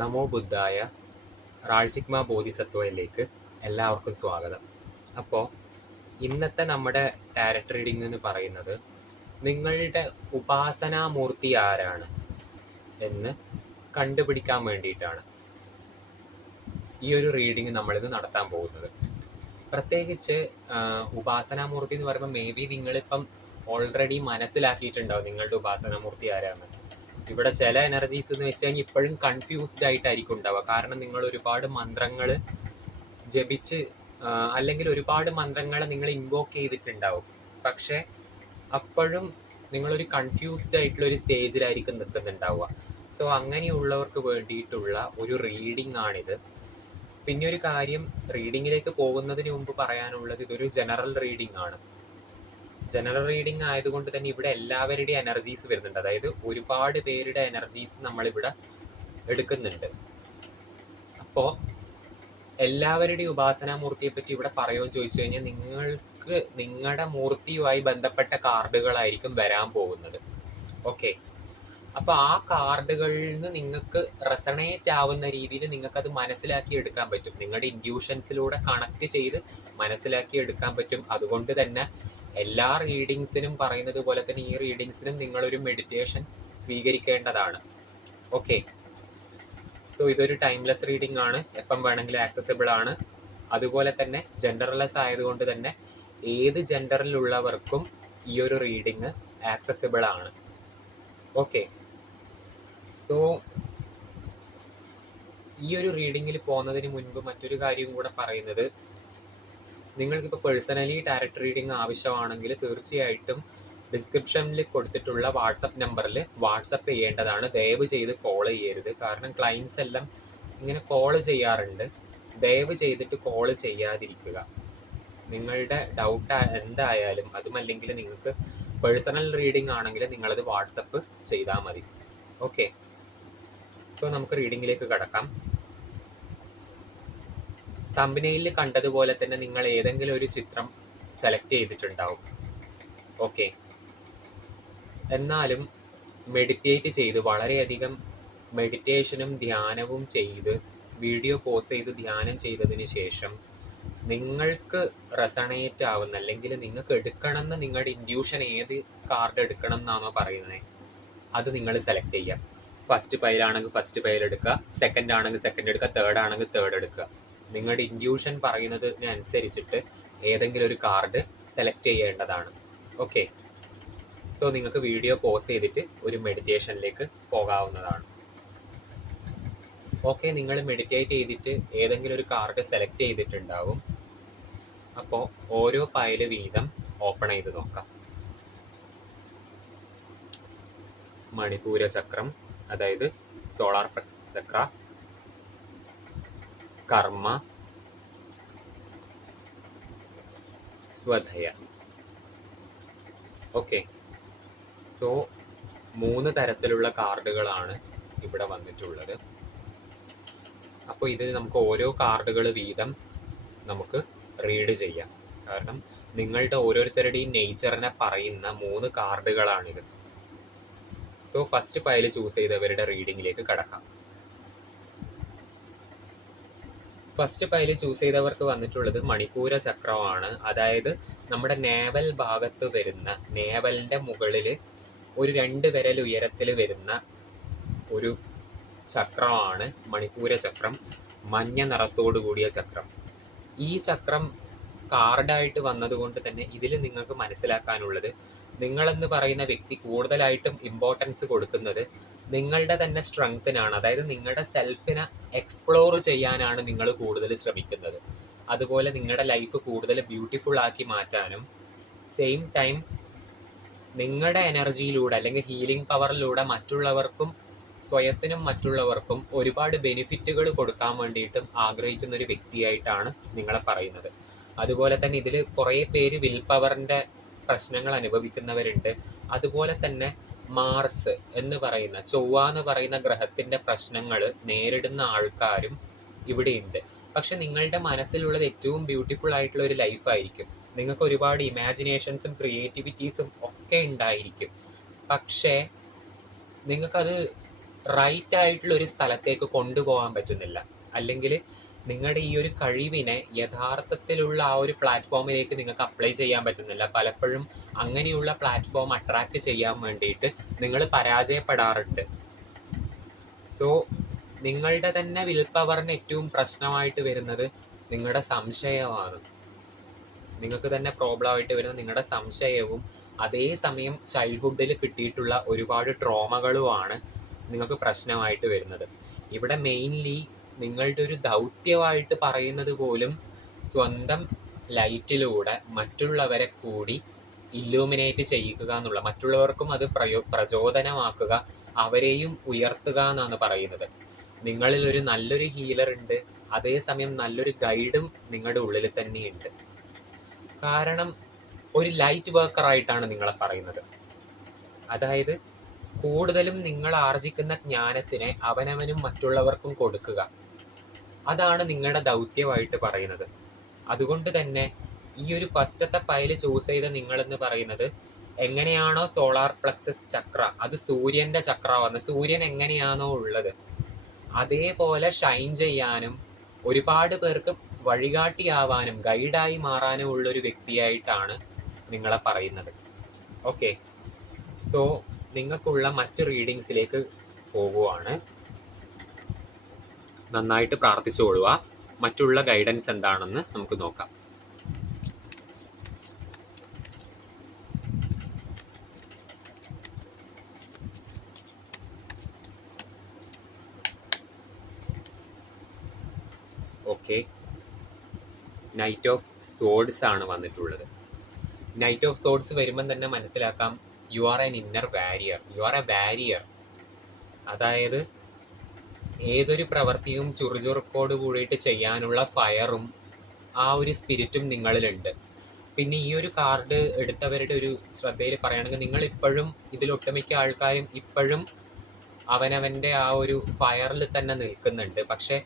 നമോ ബുദ്ധായ റാൾസിഗ്മ ബോധിസത്വയിലേക്ക് എല്ലാവർക്കും സ്വാഗതം. അപ്പോൾ ഇന്നത്തെ നമ്മുടെ ടാരറ്റ് റീഡിംഗ് എന്ന് പറയുന്നത് നിങ്ങളുടെ ഉപാസനാമൂർത്തി ആരാണ് എന്ന് കണ്ടുപിടിക്കാൻ വേണ്ടിയിട്ടാണ് ഈ ഒരു റീഡിംഗ് നമ്മളിത് നടത്താൻ പോകുന്നത്. പ്രത്യേകിച്ച് ഉപാസനാമൂർത്തി എന്ന് പറയുമ്പോൾ മേ ബി നിങ്ങളിപ്പം ഓൾറെഡി മനസ്സിലാക്കിയിട്ടുണ്ടാവും നിങ്ങളുടെ ഉപാസനാമൂർത്തി ആരാണെന്ന്. ഇവിടെ ചില എനർജീസ് എന്ന് വെച്ച് കഴിഞ്ഞാൽ ഇപ്പോഴും കൺഫ്യൂസ്ഡ് ആയിട്ടായിരിക്കും ഉണ്ടാവുക. കാരണം നിങ്ങൾ ഒരുപാട് മന്ത്രങ്ങൾ ജപിച്ച് അല്ലെങ്കിൽ ഒരുപാട് മന്ത്രങ്ങൾ നിങ്ങൾ ഇൻവോക്ക് ചെയ്തിട്ടുണ്ടാവും. പക്ഷെ അപ്പോഴും നിങ്ങളൊരു കൺഫ്യൂസ്ഡ് ആയിട്ടുള്ള ഒരു സ്റ്റേജിലായിരിക്കും നിൽക്കുന്നുണ്ടാവുക. സോ അങ്ങനെയുള്ളവർക്ക് വേണ്ടിയിട്ടുള്ള ഒരു റീഡിംഗ് ആണിത്. പിന്നെ ഒരു കാര്യം, റീഡിങ്ങിലേക്ക് പോകുന്നതിന് മുമ്പ് പറയാനുള്ളത്, ഇതൊരു ജനറൽ റീഡിംഗ് ആണ്. ജനറൽ റീഡിംഗ് ആയതുകൊണ്ട് തന്നെ ഇവിടെ എല്ലാവരുടെയും എനർജീസ് വരുന്നുണ്ട്. അതായത് ഒരുപാട് പേരുടെ എനർജീസ് നമ്മളിവിടെ എടുക്കുന്നുണ്ട്. അപ്പോൾ എല്ലാവരുടെയും ഉപാസനാമൂർത്തിയെ പറ്റി ഇവിടെ പറയുമെന്ന് ചോദിച്ചു കഴിഞ്ഞാൽ നിങ്ങൾക്ക് നിങ്ങളുടെ മൂർത്തിയുമായി ബന്ധപ്പെട്ട കാർഡുകളായിരിക്കും വരാൻ പോകുന്നത്. ഓക്കെ, അപ്പോൾ ആ കാർഡുകളിൽ നിന്ന് നിങ്ങൾക്ക് റെസണേറ്റ് ആവുന്ന രീതിയിൽ നിങ്ങൾക്കത് മനസ്സിലാക്കി എടുക്കാൻ പറ്റും. നിങ്ങളുടെ ഇൻഡ്യൂഷൻസിലൂടെ കണക്ട് ചെയ്ത് മനസ്സിലാക്കി എടുക്കാൻ പറ്റും. അതുകൊണ്ട് തന്നെ എല്ലാ റീഡിങ്സിനും പറയുന്നത് പോലെ തന്നെ ഈ റീഡിങ്സിനും നിങ്ങളൊരു മെഡിറ്റേഷൻ സ്വീകരിക്കേണ്ടതാണ്. ഓക്കെ, സോ ഇതൊരു ടൈംലെസ് റീഡിംഗ് ആണ്, എപ്പം വേണമെങ്കിലും ആക്സസിബിൾ ആണ്. അതുപോലെ തന്നെ ജെൻഡർലെസ് ആയതുകൊണ്ട് തന്നെ ഏത് ജെൻഡറിലുള്ളവർക്കും ഈ ഒരു റീഡിങ് ആക്സസിബിൾ ആണ്. ഓക്കെ, സോ ഈ ഒരു റീഡിങ്ങിൽ പോകുന്നതിന് മുൻപ് മറ്റൊരു കാര്യം കൂടെ പറയുന്നത്, നിങ്ങൾക്കിപ്പോൾ പേഴ്സണലി ടാരറ്റ് റീഡിംഗ് ആവശ്യമാണെങ്കിൽ തീർച്ചയായിട്ടും ഡിസ്ക്രിപ്ഷനിൽ കൊടുത്തിട്ടുള്ള വാട്സപ്പ് നമ്പറിൽ വാട്സപ്പ് ചെയ്യേണ്ടതാണ്. ദയവ് ചെയ്ത് കോൾ ചെയ്യരുത്. കാരണം ക്ലയൻസ് എല്ലാം ഇങ്ങനെ കോൾ ചെയ്യാറുണ്ട്. ദയവ് ചെയ്തിട്ട് കോൾ ചെയ്യാതിരിക്കുക. നിങ്ങളുടെ ഡൗട്ട് എന്തായാലും, അതുമല്ലെങ്കിൽ നിങ്ങൾക്ക് പേഴ്സണൽ റീഡിംഗ് ആണെങ്കിൽ നിങ്ങളത് വാട്സപ്പ് ചെയ്താൽ മതി. ഓക്കെ, സോ നമുക്ക് റീഡിങ്ങിലേക്ക് കടക്കാം. തമ്പനെയിലിൽ കണ്ടതുപോലെ തന്നെ നിങ്ങൾ ഏതെങ്കിലും ഒരു ചിത്രം സെലക്ട് ചെയ്തിട്ടുണ്ടാവും. ഓക്കെ, എന്നാലും മെഡിറ്റേറ്റ് ചെയ്ത്, വളരെയധികം മെഡിറ്റേഷനും ധ്യാനവും ചെയ്ത്, വീഡിയോ പോസ് ചെയ്ത് ധ്യാനം ചെയ്തതിന് ശേഷം നിങ്ങൾക്ക് റെസണേറ്റ് ആവുന്ന, അല്ലെങ്കിൽ നിങ്ങൾക്ക് എടുക്കണം എന്ന് നിങ്ങളുടെ ഇൻഡ്യൂഷൻ ഏത് കാർഡ് എടുക്കണം എന്നാണോ പറയുന്നത് അത് നിങ്ങൾ സെലക്ട് ചെയ്യാം. ഫസ്റ്റ് പൈലാണെങ്കിൽ ഫസ്റ്റ് പൈൽ എടുക്കുക, സെക്കൻഡ് ആണെങ്കിൽ സെക്കൻഡ് എടുക്കുക, തേർഡ് ആണെങ്കിൽ തേർഡ് എടുക്കുക. നിങ്ങളുടെ ഇൻഡ്യൂഷൻ പറയുന്നതിനനുസരിച്ചിട്ട് ഏതെങ്കിലും ഒരു കാർഡ് സെലക്ട് ചെയ്യേണ്ടതാണ്. ഓക്കെ, സോ നിങ്ങൾക്ക് വീഡിയോ പോസ് ചെയ്തിട്ട് ഒരു മെഡിറ്റേഷനിലേക്ക് പോകാവുന്നതാണ്. ഓക്കെ, നിങ്ങൾ മെഡിറ്റേറ്റ് ചെയ്തിട്ട് ഏതെങ്കിലും ഒരു കാർഡ് സെലക്ട് ചെയ്തിട്ടുണ്ടാവും. അപ്പോൾ ഓരോ പൈല് വീതം ഓപ്പൺ ചെയ്ത് നോക്കാം. മണിപൂര ചക്രം, അതായത് സോളാർ പ്ലക്സസ് ചക്ര, കർമ്മ, സ്വധയ. ഓക്കെ, സോ 3 തരത്തിലുള്ള കാർഡുകളാണ് ഇവിടെ വന്നിട്ടുള്ളത്. അപ്പോൾ ഇത് നമുക്ക് ഓരോ കാർഡുകൾ വീതം നമുക്ക് റീഡ് ചെയ്യാം. കാരണം നിങ്ങളുടെ ഓരോരുത്തരുടെയും നേച്ചറിനെ പറയുന്ന 3 കാർഡുകളാണിത്. സോ ഫസ്റ്റ് പൈല് ചൂസ് ചെയ്തവരുടെ റീഡിങ്ങിലേക്ക് കടക്കാം. ഫസ്റ്റ് പൈല് ചൂസ് ചെയ്തവർക്ക് വന്നിട്ടുള്ളത് മണിപൂര ചക്രമാണ്. അതായത് നമ്മുടെ നേവൽ ഭാഗത്ത് വരുന്ന, നേവലിൻ്റെ മുകളിൽ ഒരു 2 വിരൽ ഉയരത്തിൽ വരുന്ന ഒരു ചക്രമാണ് മണിപൂര ചക്രം. മഞ്ഞ നിറത്തോടു കൂടിയ ചക്രം. ഈ ചക്രം കാർഡായിട്ട് വന്നതുകൊണ്ട് തന്നെ ഇതിൽ നിങ്ങൾക്ക് മനസ്സിലാക്കാനുള്ളത്, നിങ്ങളെന്ന് പറയുന്ന വ്യക്തി കൂടുതലായിട്ടും ഇമ്പോർട്ടൻസ് കൊടുക്കുന്നത് നിങ്ങളുടെ തന്നെ സ്ട്രെങ്ത്തിനാണ്. അതായത് നിങ്ങളുടെ സെൽഫിനെ എക്സ്പ്ലോർ ചെയ്യാനാണ് നിങ്ങൾ കൂടുതൽ ശ്രമിക്കുന്നത്. അതുപോലെ നിങ്ങളുടെ ലൈഫ് കൂടുതൽ ബ്യൂട്ടിഫുൾ ആക്കി മാറ്റാനും സെയിം ടൈം നിങ്ങളുടെ എനർജിയിലൂടെ അല്ലെങ്കിൽ ഹീലിംഗ് പവറിലൂടെ മറ്റുള്ളവർക്കും സ്വയത്തിനും മറ്റുള്ളവർക്കും ഒരുപാട് ബെനിഫിറ്റുകൾ കൊടുക്കാൻ വേണ്ടിയിട്ടും ആഗ്രഹിക്കുന്ന ഒരു വ്യക്തിയായിട്ടാണ് നിങ്ങളെ പറയുന്നത്. അതുപോലെ തന്നെ ഇതിൽ കുറേ പേര് വിൽ പവറിൻ്റെ പ്രശ്നങ്ങൾ അനുഭവിക്കുന്നവരുണ്ട്. അതുപോലെ തന്നെ മാർസ് എന്ന് പറയുന്ന, ചൊവ്വ എന്ന് പറയുന്ന ഗ്രഹത്തിൻ്റെ പ്രശ്നങ്ങൾ നേരിടുന്ന ആൾക്കാരും ഇവിടെയുണ്ട്. പക്ഷെ നിങ്ങളുടെ മനസ്സിലുള്ളത് ഏറ്റവും ബ്യൂട്ടിഫുൾ ആയിട്ടുള്ള ഒരു ലൈഫായിരിക്കും. നിങ്ങൾക്ക് ഒരുപാട് ഇമാജിനേഷൻസും ക്രിയേറ്റിവിറ്റീസും ഒക്കെ ഉണ്ടായിരിക്കും. പക്ഷേ നിങ്ങൾക്കത് റൈറ്റ് ആയിട്ടുള്ള ഒരു സ്ഥലത്തേക്ക് കൊണ്ടുപോകാൻ പറ്റുന്നില്ല, അല്ലെങ്കിൽ നിങ്ങളുടെ ഈ ഒരു കഴിവിനെ യഥാർത്ഥത്തിലുള്ള ആ ഒരു പ്ലാറ്റ്ഫോമിലേക്ക് നിങ്ങൾക്ക് അപ്ലൈ ചെയ്യാൻ പറ്റുന്നില്ല. പലപ്പോഴും അങ്ങനെയുള്ള പ്ലാറ്റ്ഫോം അട്രാക്റ്റ് ചെയ്യാൻ വേണ്ടിയിട്ട് നിങ്ങൾ പരാജയപ്പെടാറുണ്ട്. സോ നിങ്ങളുടെ തന്നെ വിൽ പവറിന് ഏറ്റവും പ്രശ്നമായിട്ട് വരുന്നത് നിങ്ങളുടെ സംശയമാണ്. നിങ്ങൾക്ക് തന്നെ പ്രോബ്ലം ആയിട്ട് വരുന്നത് നിങ്ങളുടെ സംശയവും അതേസമയം ചൈൽഡ്ഹുഡിൽ കിട്ടിയിട്ടുള്ള ഒരുപാട് ട്രോമകളുമാണ് നിങ്ങൾക്ക് പ്രശ്നമായിട്ട് വരുന്നത്. ഇവിടെ മെയിൻലി നിങ്ങളുടെ ഒരു ദൗത്യമായിട്ട് പറയുന്നത് പോലും സ്വന്തം ലൈറ്റിലൂടെ മറ്റുള്ളവരെ കൂടി ഇല്ലൂമിനേറ്റ് ചെയ്യിക്കുക എന്നുള്ള, മറ്റുള്ളവർക്കും അത് പ്രചോദനമാക്കുക, അവരെയും ഉയർത്തുക എന്നാണ് പറയുന്നത്. നിങ്ങളിൽ ഒരു നല്ലൊരു ഹീലർ ഉണ്ട്, അതേസമയം നല്ലൊരു ഗൈഡും നിങ്ങളുടെ ഉള്ളിൽ തന്നെയുണ്ട്. കാരണം ഒരു ലൈറ്റ് വർക്കറായിട്ടാണ് നിങ്ങളെ പറയുന്നത്. അതായത് കൂടുതലും നിങ്ങൾ ആർജിക്കുന്ന ജ്ഞാനത്തിനെ അവനവനും മറ്റുള്ളവർക്കും കൊടുക്കുക, അതാണ് നിങ്ങളുടെ ദൗത്യമായിട്ട് പറയുന്നത്. അതുകൊണ്ട് തന്നെ ഈ ഒരു ഫസ്റ്റത്തെ പൈല് ചൂസ് ചെയ്ത നിങ്ങളെന്ന് പറയുന്നത് എങ്ങനെയാണോ സോളാർ പ്ലക്സസ് ചക്ര, അത് സൂര്യൻ്റെ ചക്രമാണ്. സൂര്യൻ എങ്ങനെയാണോ ഉള്ളത് അതേപോലെ ഷൈൻ ചെയ്യാനും ഒരുപാട് പേർക്ക് വഴികാട്ടിയാവാനും ഗൈഡായി മാറാനും ഉള്ളൊരു വ്യക്തിയായിട്ടാണ് നിങ്ങളെ പറയുന്നത്. ഓക്കെ, സോ നിങ്ങൾക്കുള്ള മറ്റ് റീഡിങ്സിലേക്ക് പോകുവാണ്. നന്നായിട്ട് പ്രാർത്ഥിച്ചുകൊള്ളുക. മറ്റുള്ള ഗൈഡൻസ് എന്താണെന്ന് നമുക്ക് നോക്കാം. ഓക്കെ, നൈറ്റ് ഓഫ് സോഡ്സ് ആണ് വന്നിട്ടുള്ളത്. നൈറ്റ് ഓഫ് സോഡ്സ് വരുമ്പം തന്നെ മനസ്സിലാക്കാം, you are an inner warrior, you are a warrior. അതായത് ഏതൊരു പ്രവൃത്തിയും ചുറുചുറുക്കോട് കൂടിയിട്ട് ചെയ്യാനുള്ള ഫയറും ആ ഒരു സ്പിരിറ്റും നിങ്ങളിലുണ്ട്. പിന്നെ ഈ ഒരു കാർഡ് എടുത്തവരുടെ ഒരു ശ്രദ്ധയിൽ പറയുകയാണെങ്കിൽ, നിങ്ങളിപ്പോഴും ഇതിലൊട്ടുമിക്ക ആൾക്കാരും ഇപ്പോഴും അവനവൻ്റെ ആ ഒരു ഫയറിൽ തന്നെ നിൽക്കുന്നുണ്ട്. പക്ഷെ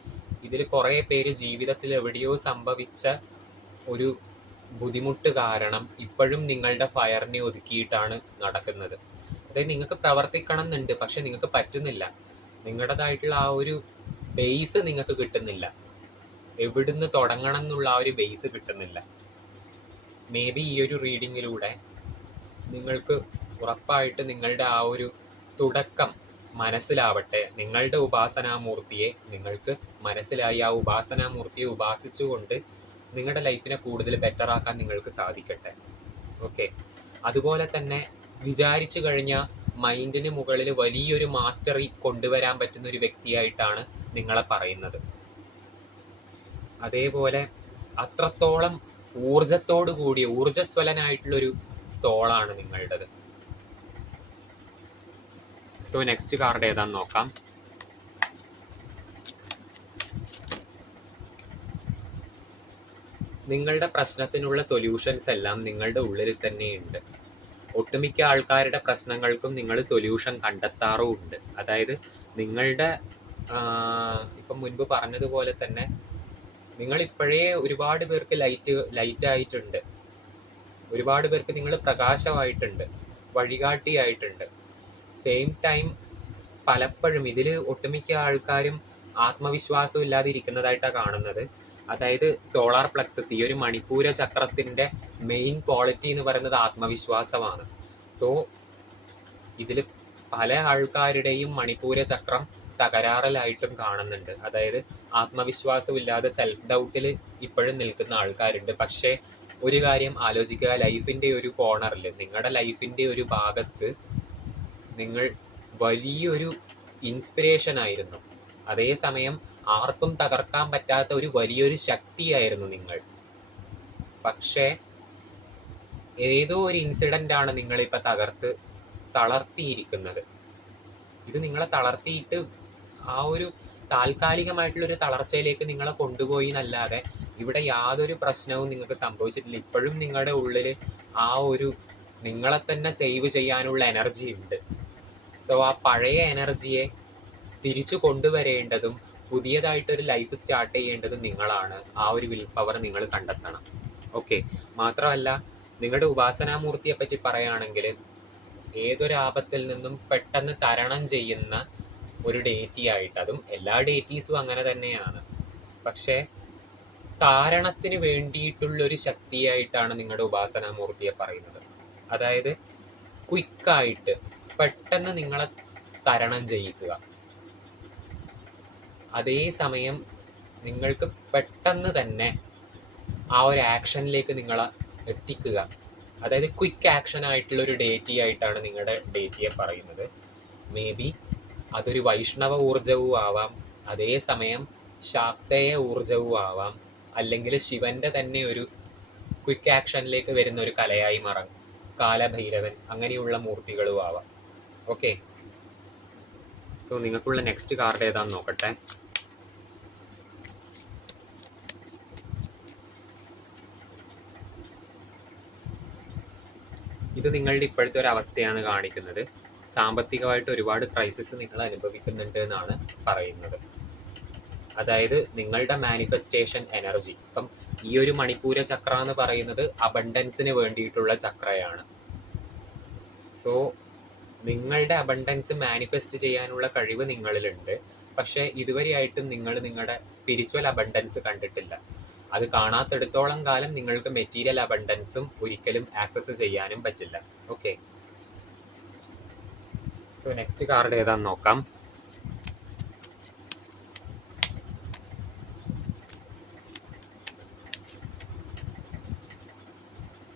ഇതിൽ കുറേ പേര് ജീവിതത്തിൽ എവിടെയോ സംഭവിച്ച ഒരു ബുദ്ധിമുട്ട് കാരണം ഇപ്പോഴും നിങ്ങളുടെ ഫയറിനെ ഒതുക്കിയിട്ടാണ് നടക്കുന്നത്. അതായത് നിങ്ങൾക്ക് പ്രവർത്തിക്കണം എന്നുണ്ട്, പക്ഷെ നിങ്ങൾക്ക് പറ്റുന്നില്ല. നിങ്ങളുടേതായിട്ടുള്ള ആ ഒരു ബേസ് നിങ്ങൾക്ക് കിട്ടുന്നില്ല. എവിടുന്ന് തുടങ്ങണം എന്നുള്ള ആ ഒരു ബേസ് കിട്ടുന്നില്ല. മേ ബി ഈ ഒരു റീഡിങ്ങിലൂടെ നിങ്ങൾക്ക് ഉറപ്പായിട്ട് നിങ്ങളുടെ ആ ഒരു തുടക്കം മനസ്സിലാവട്ടെ. നിങ്ങളുടെ ഉപാസനാമൂർത്തിയെ നിങ്ങൾക്ക് മനസ്സിലായി ആ ഉപാസനാമൂർത്തിയെ ഉപാസിച്ചുകൊണ്ട് നിങ്ങളുടെ ലൈഫിനെ കൂടുതൽ ബെറ്ററാക്കാൻ നിങ്ങൾക്ക് സാധിക്കട്ടെ. ഓക്കെ, അതുപോലെ തന്നെ വിചാരിച്ചു കഴിഞ്ഞാൽ മൈൻഡിന് മുകളിൽ വലിയൊരു മാസ്റ്ററി കൊണ്ടുവരാൻ പറ്റുന്ന ഒരു വ്യക്തിയായിട്ടാണ് നിങ്ങളെ പറയുന്നത്. അതേപോലെ അത്രത്തോളം ഊർജത്തോടു കൂടിയ ഊർജസ്വലനായിട്ടുള്ളൊരു സോളാണ് നിങ്ങളുടേത്. സോ നെക്സ്റ്റ് കാർഡ് ഏതാന്ന് നോക്കാം. നിങ്ങളുടെ പ്രശ്നത്തിനുള്ള സൊല്യൂഷൻസ് എല്ലാം നിങ്ങളുടെ ഉള്ളിൽ തന്നെയുണ്ട്. ഒട്ടുമിക്ക ആൾക്കാരുടെ പ്രശ്നങ്ങൾക്കും നിങ്ങൾ സൊല്യൂഷൻ കണ്ടെത്താറുമുണ്ട്. അതായത് നിങ്ങളുടെ ഇപ്പം മുൻപ് പറഞ്ഞതുപോലെ തന്നെ നിങ്ങളിപ്പോഴേ ഒരുപാട് പേർക്ക് ലൈറ്റ് ആയിട്ടുണ്ട്, ഒരുപാട് പേർക്ക് നിങ്ങൾ പ്രകാശമായിട്ടുണ്ട്, വഴികാട്ടിയായിട്ടുണ്ട്. സെയിം ടൈം പലപ്പോഴും ഇതിൽ ഒട്ടുമിക്ക ആൾക്കാരും ആത്മവിശ്വാസം ഇല്ലാതെ ഇരിക്കുന്നതായിട്ടാണ് കാണുന്നത്. അതായത് സോളാർ പ്ലക്സസ്, ഈ ഒരു മണിപ്പൂര ചക്രത്തിൻ്റെ മെയിൻ ക്വാളിറ്റി എന്ന് പറയുന്നത് ആത്മവിശ്വാസമാണ്. സോ ഇതിൽ പല ആൾക്കാരുടെയും മണിപ്പൂര ചക്രം തകരാറിലായിട്ടും കാണുന്നുണ്ട്. അതായത് ആത്മവിശ്വാസമില്ലാതെ സെൽഫ് ഡൗട്ടിൽ ഇപ്പോഴും നിൽക്കുന്ന ആൾക്കാരുണ്ട്. പക്ഷേ ഒരു കാര്യം ആലോചിക്കുക, ലൈഫിൻ്റെ ഒരു കോർണറിൽ, നിങ്ങളുടെ ലൈഫിൻ്റെ ഒരു ഭാഗത്ത് നിങ്ങൾ വലിയൊരു ഇൻസ്പിറേഷൻ ആയിരുന്നു. അതേസമയം ആർക്കും തകർക്കാൻ പറ്റാത്ത ഒരു വലിയൊരു ശക്തിയായിരുന്നു നിങ്ങൾ. പക്ഷേ ഏതോ ഒരു ഇൻസിഡൻ്റ് ആണ് നിങ്ങളിപ്പോൾ തളർത്തിയിരിക്കുന്നത്. ഇത് നിങ്ങളെ തളർത്തിയിട്ട് ആ ഒരു താൽക്കാലികമായിട്ടുള്ളൊരു തളർച്ചയിലേക്ക് നിങ്ങളെ കൊണ്ടുപോയി എന്നല്ലാതെ ഇവിടെ യാതൊരു പ്രശ്നവും നിങ്ങൾക്ക് സംഭവിച്ചിട്ടില്ല. ഇപ്പോഴും നിങ്ങളുടെ ഉള്ളിൽ ആ ഒരു നിങ്ങളെ തന്നെ സേവ് ചെയ്യാനുള്ള എനർജി ഉണ്ട്. സോ ആ പഴയ എനർജിയെ തിരിച്ചു കൊണ്ടുവരേണ്ടതും പുതിയതായിട്ടൊരു ലൈഫ് സ്റ്റാർട്ട് ചെയ്യേണ്ടതും നിങ്ങളാണ്. ആ ഒരു വിൽ പവർ നിങ്ങൾ കണ്ടെത്തണം. ഓക്കെ, മാത്രമല്ല നിങ്ങളുടെ ഉപാസനാമൂർത്തിയെ പറ്റി പറയുകയാണെങ്കിൽ ഏതൊരാപത്തിൽ നിന്നും പെട്ടെന്ന് തരണം ചെയ്യുന്ന ഒരു ഡേറ്റി ആയിട്ട്, അതും എല്ലാ ഡേറ്റീസും അങ്ങനെ തന്നെയാണ്, പക്ഷേ കാരണത്തിന് വേണ്ടിയിട്ടുള്ളൊരു ശക്തിയായിട്ടാണ് നിങ്ങളുടെ ഉപാസനാമൂർത്തിയെ പറയുന്നത്. അതായത് ക്വിക്കായിട്ട് പെട്ടെന്ന് നിങ്ങളെ തരണം ചെയ്യിക്കുക, അതേസമയം നിങ്ങൾക്ക് പെട്ടെന്ന് തന്നെ ആ ഒരു ആക്ഷനിലേക്ക് നിങ്ങളെ എത്തിക്കുക. അതായത് ക്വിക്ക് ആക്ഷൻ ആയിട്ടുള്ള ഒരു ഡേറ്റി ആയിട്ടാണ് നിങ്ങളുടെ ഡേറ്റിയെ പറയുന്നത്. മേ ബി അതൊരു വൈഷ്ണവ ഊർജവും ആവാം, അതേസമയം ശാക്തേയ ഊർജവും ആവാം, അല്ലെങ്കിൽ ശിവന്റെ തന്നെ ഒരു ക്വിക്ക് ആക്ഷനിലേക്ക് വരുന്ന ഒരു കലയായി കാലഭൈരവൻ, അങ്ങനെയുള്ള മൂർത്തികളും ആവാം. ഓക്കെ, സോ നിങ്ങൾക്കുള്ള നെക്സ്റ്റ് കാർഡ് ഏതാന്ന് നോക്കട്ടെ. ഇത് നിങ്ങളുടെ ഇപ്പോഴത്തെ ഒരു അവസ്ഥയാണ് കാണിക്കുന്നത്. സാമ്പത്തികമായിട്ട് ഒരുപാട് ക്രൈസിസ് നിങ്ങൾ അനുഭവിക്കുന്നുണ്ട് എന്നാണ് പറയുന്നത്. അതായത് നിങ്ങളുടെ മാനിഫെസ്റ്റേഷൻ എനർജി, ഇപ്പം ഈ ഒരു മണിപ്പൂര ചക്ര എന്ന് പറയുന്നത് അബണ്ടൻസിന് വേണ്ടിയിട്ടുള്ള ചക്രയാണ്. സോ നിങ്ങളുടെ അബണ്ടൻസ് മാനിഫെസ്റ്റ് ചെയ്യാനുള്ള കഴിവ് നിങ്ങളിലുണ്ട്, പക്ഷേ ഇതുവരെയായിട്ടും നിങ്ങൾ നിങ്ങളുടെ സ്പിരിച്വൽ അബണ്ടൻസ് കണ്ടിട്ടില്ല. അത് കാണാത്തിടത്തോളം കാലം നിങ്ങൾക്ക് മെറ്റീരിയൽ അബണ്ടൻസും ഒരിക്കലും ആക്സസ് ചെയ്യാനും പറ്റില്ല. ഓക്കെ, സോ നെക്സ്റ്റ് കാർഡ് ഏതാന്ന് നോക്കാം.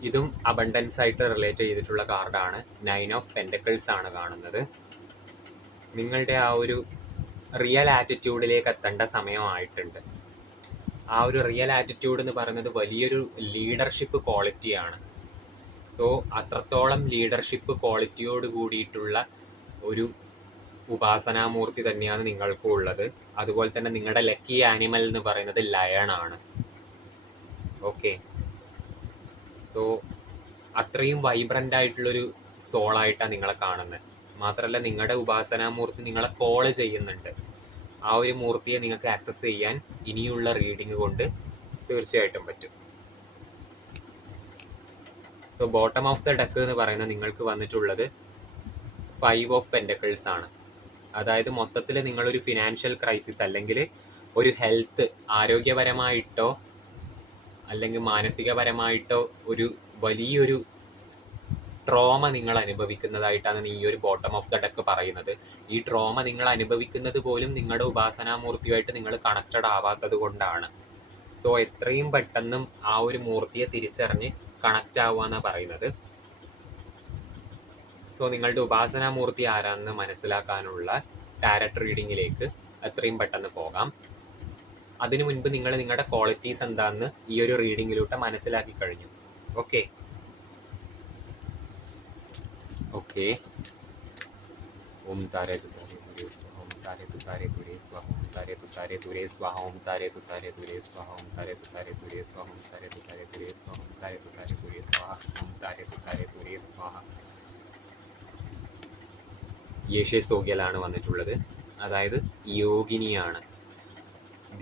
ഇതും അബണ്ടൻസ് ആയിട്ട് റിലേറ്റ് ചെയ്തിട്ടുള്ള കാർഡാണ്. 9 ഓഫ് പെൻറ്റക്കിൾസ് ആണ് കാണുന്നത്. നിങ്ങളുടെ ആ ഒരു റിയൽ ആറ്റിറ്റ്യൂഡിലേക്ക് എത്തേണ്ട സമയമായിട്ടുണ്ട്. ആ ഒരു റിയൽ ആറ്റിറ്റ്യൂഡ് എന്ന് പറയുന്നത് വലിയൊരു ലീഡർഷിപ്പ് ക്വാളിറ്റിയാണ്. സോ അത്രത്തോളം ലീഡർഷിപ്പ് ക്വാളിറ്റിയോട് കൂടിയിട്ടുള്ള ഒരു ഉപാസനാമൂർത്തി തന്നെയാണ് നിങ്ങൾക്കും ഉള്ളത്. അതുപോലെ തന്നെ നിങ്ങളുടെ ലക്കി ആനിമൽ എന്ന് പറയുന്നത് ലയൺ ആണ്. ഓക്കെ, സോ അത്രയും വൈബ്രൻ്റ് ആയിട്ടുള്ളൊരു സോളായിട്ടാണ് നിങ്ങളെ കാണുന്നത്. മാത്രമല്ല നിങ്ങളുടെ ഉപാസനാമൂർത്തി നിങ്ങളെ കോള് ചെയ്യുന്നുണ്ട്. ആ ഒരു മൂർത്തിയെ നിങ്ങൾക്ക് ആക്സസ് ചെയ്യാൻ ഇനിയുള്ള റീഡിങ് കൊണ്ട് തീർച്ചയായിട്ടും പറ്റും. So bottom of the deck എന്ന് പറയുന്നത് നിങ്ങൾക്ക് വന്നിട്ടുള്ളത് 5 ഓഫ് പെൻറ്റക്കിൾസ് ആണ്. അതായത് മൊത്തത്തിൽ നിങ്ങളൊരു ഫിനാൻഷ്യൽ ക്രൈസിസ് അല്ലെങ്കിൽ ഒരു ഹെൽത്ത്, ആരോഗ്യപരമായിട്ടോ അല്ലെങ്കിൽ മാനസികപരമായിട്ടോ ഒരു വലിയൊരു ട്രോമ നിങ്ങൾ അനുഭവിക്കുന്നതായിട്ടാണ് ഈ ഒരു ബോട്ടം ഓഫ് ദ ഡെക്ക് പറയുന്നത്. ഈ ട്രോമ നിങ്ങൾ അനുഭവിക്കുന്നത് പോലും നിങ്ങളുടെ ഉപാസനാമൂർത്തിയുമായിട്ട് നിങ്ങൾ കണക്റ്റഡ് ആവാത്തത് കൊണ്ടാണ്. സോ എത്രയും പെട്ടെന്നും ആ ഒരു മൂർത്തിയെ തിരിച്ചറിഞ്ഞ് കണക്റ്റ് ആവുക എന്നാണ് പറയുന്നത്. സോ നിങ്ങളുടെ ഉപാസനാമൂർത്തി ആരാണെന്ന് മനസ്സിലാക്കാനുള്ള ടാരറ്റ് റീഡിങ്ങിലേക്ക് എത്രയും പെട്ടെന്ന് പോകാം. അതിനു മുൻപ് നിങ്ങൾ നിങ്ങളുടെ ക്വാളിറ്റീസ് എന്താണെന്ന് ഈ ഒരു റീഡിങ്ങിലൂടെ മനസ്സിലാക്കി കഴിഞ്ഞു. ഓക്കെ ഓക്കെ ഓം താരേ തുതാരേ തുരേ സ്വാഹ, ഓം താരേ തുതാരേ തുരേ സ്വാഹ, ഓം താരേ തുതാരേ തുരേ സ്വാഹ, ഓം താരേ തുതാരേ തുരേ സ്വാഹ, ഓം താരേ തുതാരേ തുരേ സ്വാഹ, ഓം താരേ തുതാരേ തുരേ സ്വാഹ, ഓം താരേ തുതാരേ തുരേ സ്വാഹ, ഓം താരേ തുതാരേ തുരേ സ്വാഹ. യേശേ സോഗ്യലാണ് വന്നിട്ടുള്ളത്. അതായത് യോഗിനിയാണ്,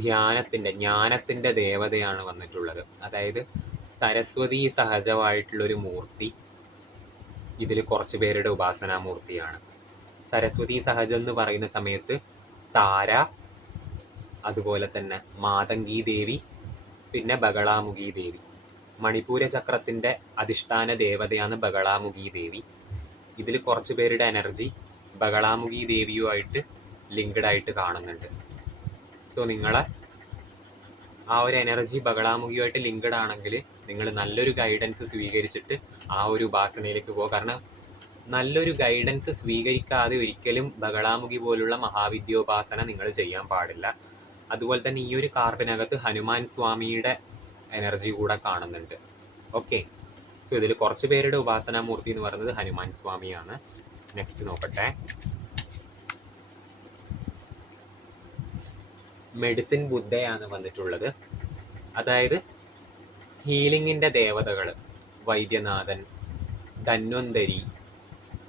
ധ്യാനത്തിൻ്റെ, ജ്ഞാനത്തിൻ്റെ ദേവതയാണ് വന്നിട്ടുള്ളത്. അതായത് സരസ്വതി സഹജമായിട്ടുള്ളൊരു മൂർത്തി ഇതിൽ കുറച്ച് പേരുടെ ഉപാസനാമൂർത്തിയാണ്. സരസ്വതി സഹജം എന്ന് പറയുന്ന സമയത്ത് താര, അതുപോലെ തന്നെ മാതംഗി ദേവി, പിന്നെ ബഗളാമുഖി ദേവി. മണിപ്പൂര ചക്രത്തിൻ്റെ അധിഷ്ഠാന ദേവതയാണ് ബഗളാമുഖി ദേവി. ഇതിൽ കുറച്ച് പേരുടെ എനർജി ബഗളാമുഖി ദേവിയുമായിട്ട് ലിങ്ക്ഡ് ആയിട്ട് കാണുന്നുണ്ട്. സോ നിങ്ങളെ ആ ഒരു എനർജി ബഗളാമുഖിയുമായിട്ട് ലിങ്ക്ഡ് ആണെങ്കിൽ നിങ്ങൾ നല്ലൊരു ഗൈഡൻസ് സ്വീകരിച്ചിട്ട് ആ ഒരു ഉപാസനയിലേക്ക് പോകുക. കാരണം നല്ലൊരു ഗൈഡൻസ് സ്വീകരിക്കാതെ ഒരിക്കലും ബഗളാമുഖി പോലുള്ള മഹാവിദ്യോപാസന നിങ്ങൾ ചെയ്യാൻ പാടില്ല. അതുപോലെ തന്നെ ഈ ഒരു കാർഡിനകത്ത് ഹനുമാൻ സ്വാമിയുടെ എനർജി കൂടെ കാണുന്നുണ്ട്. ഓക്കെ, സോ ഇതിൽ കുറച്ച് പേരുടെ ഉപാസനാമൂർത്തി എന്ന് പറയുന്നത് ഹനുമാൻ സ്വാമിയാണ്. നെക്സ്റ്റ് നോക്കട്ടെ. മെഡിസിൻ ബുദ്ധയാണ് വന്നിട്ടുള്ളത്. അതായത് ഹീലിങ്ങിൻ്റെ ദേവതകൾ, വൈദ്യനാഥൻ, ധന്വന്തരി,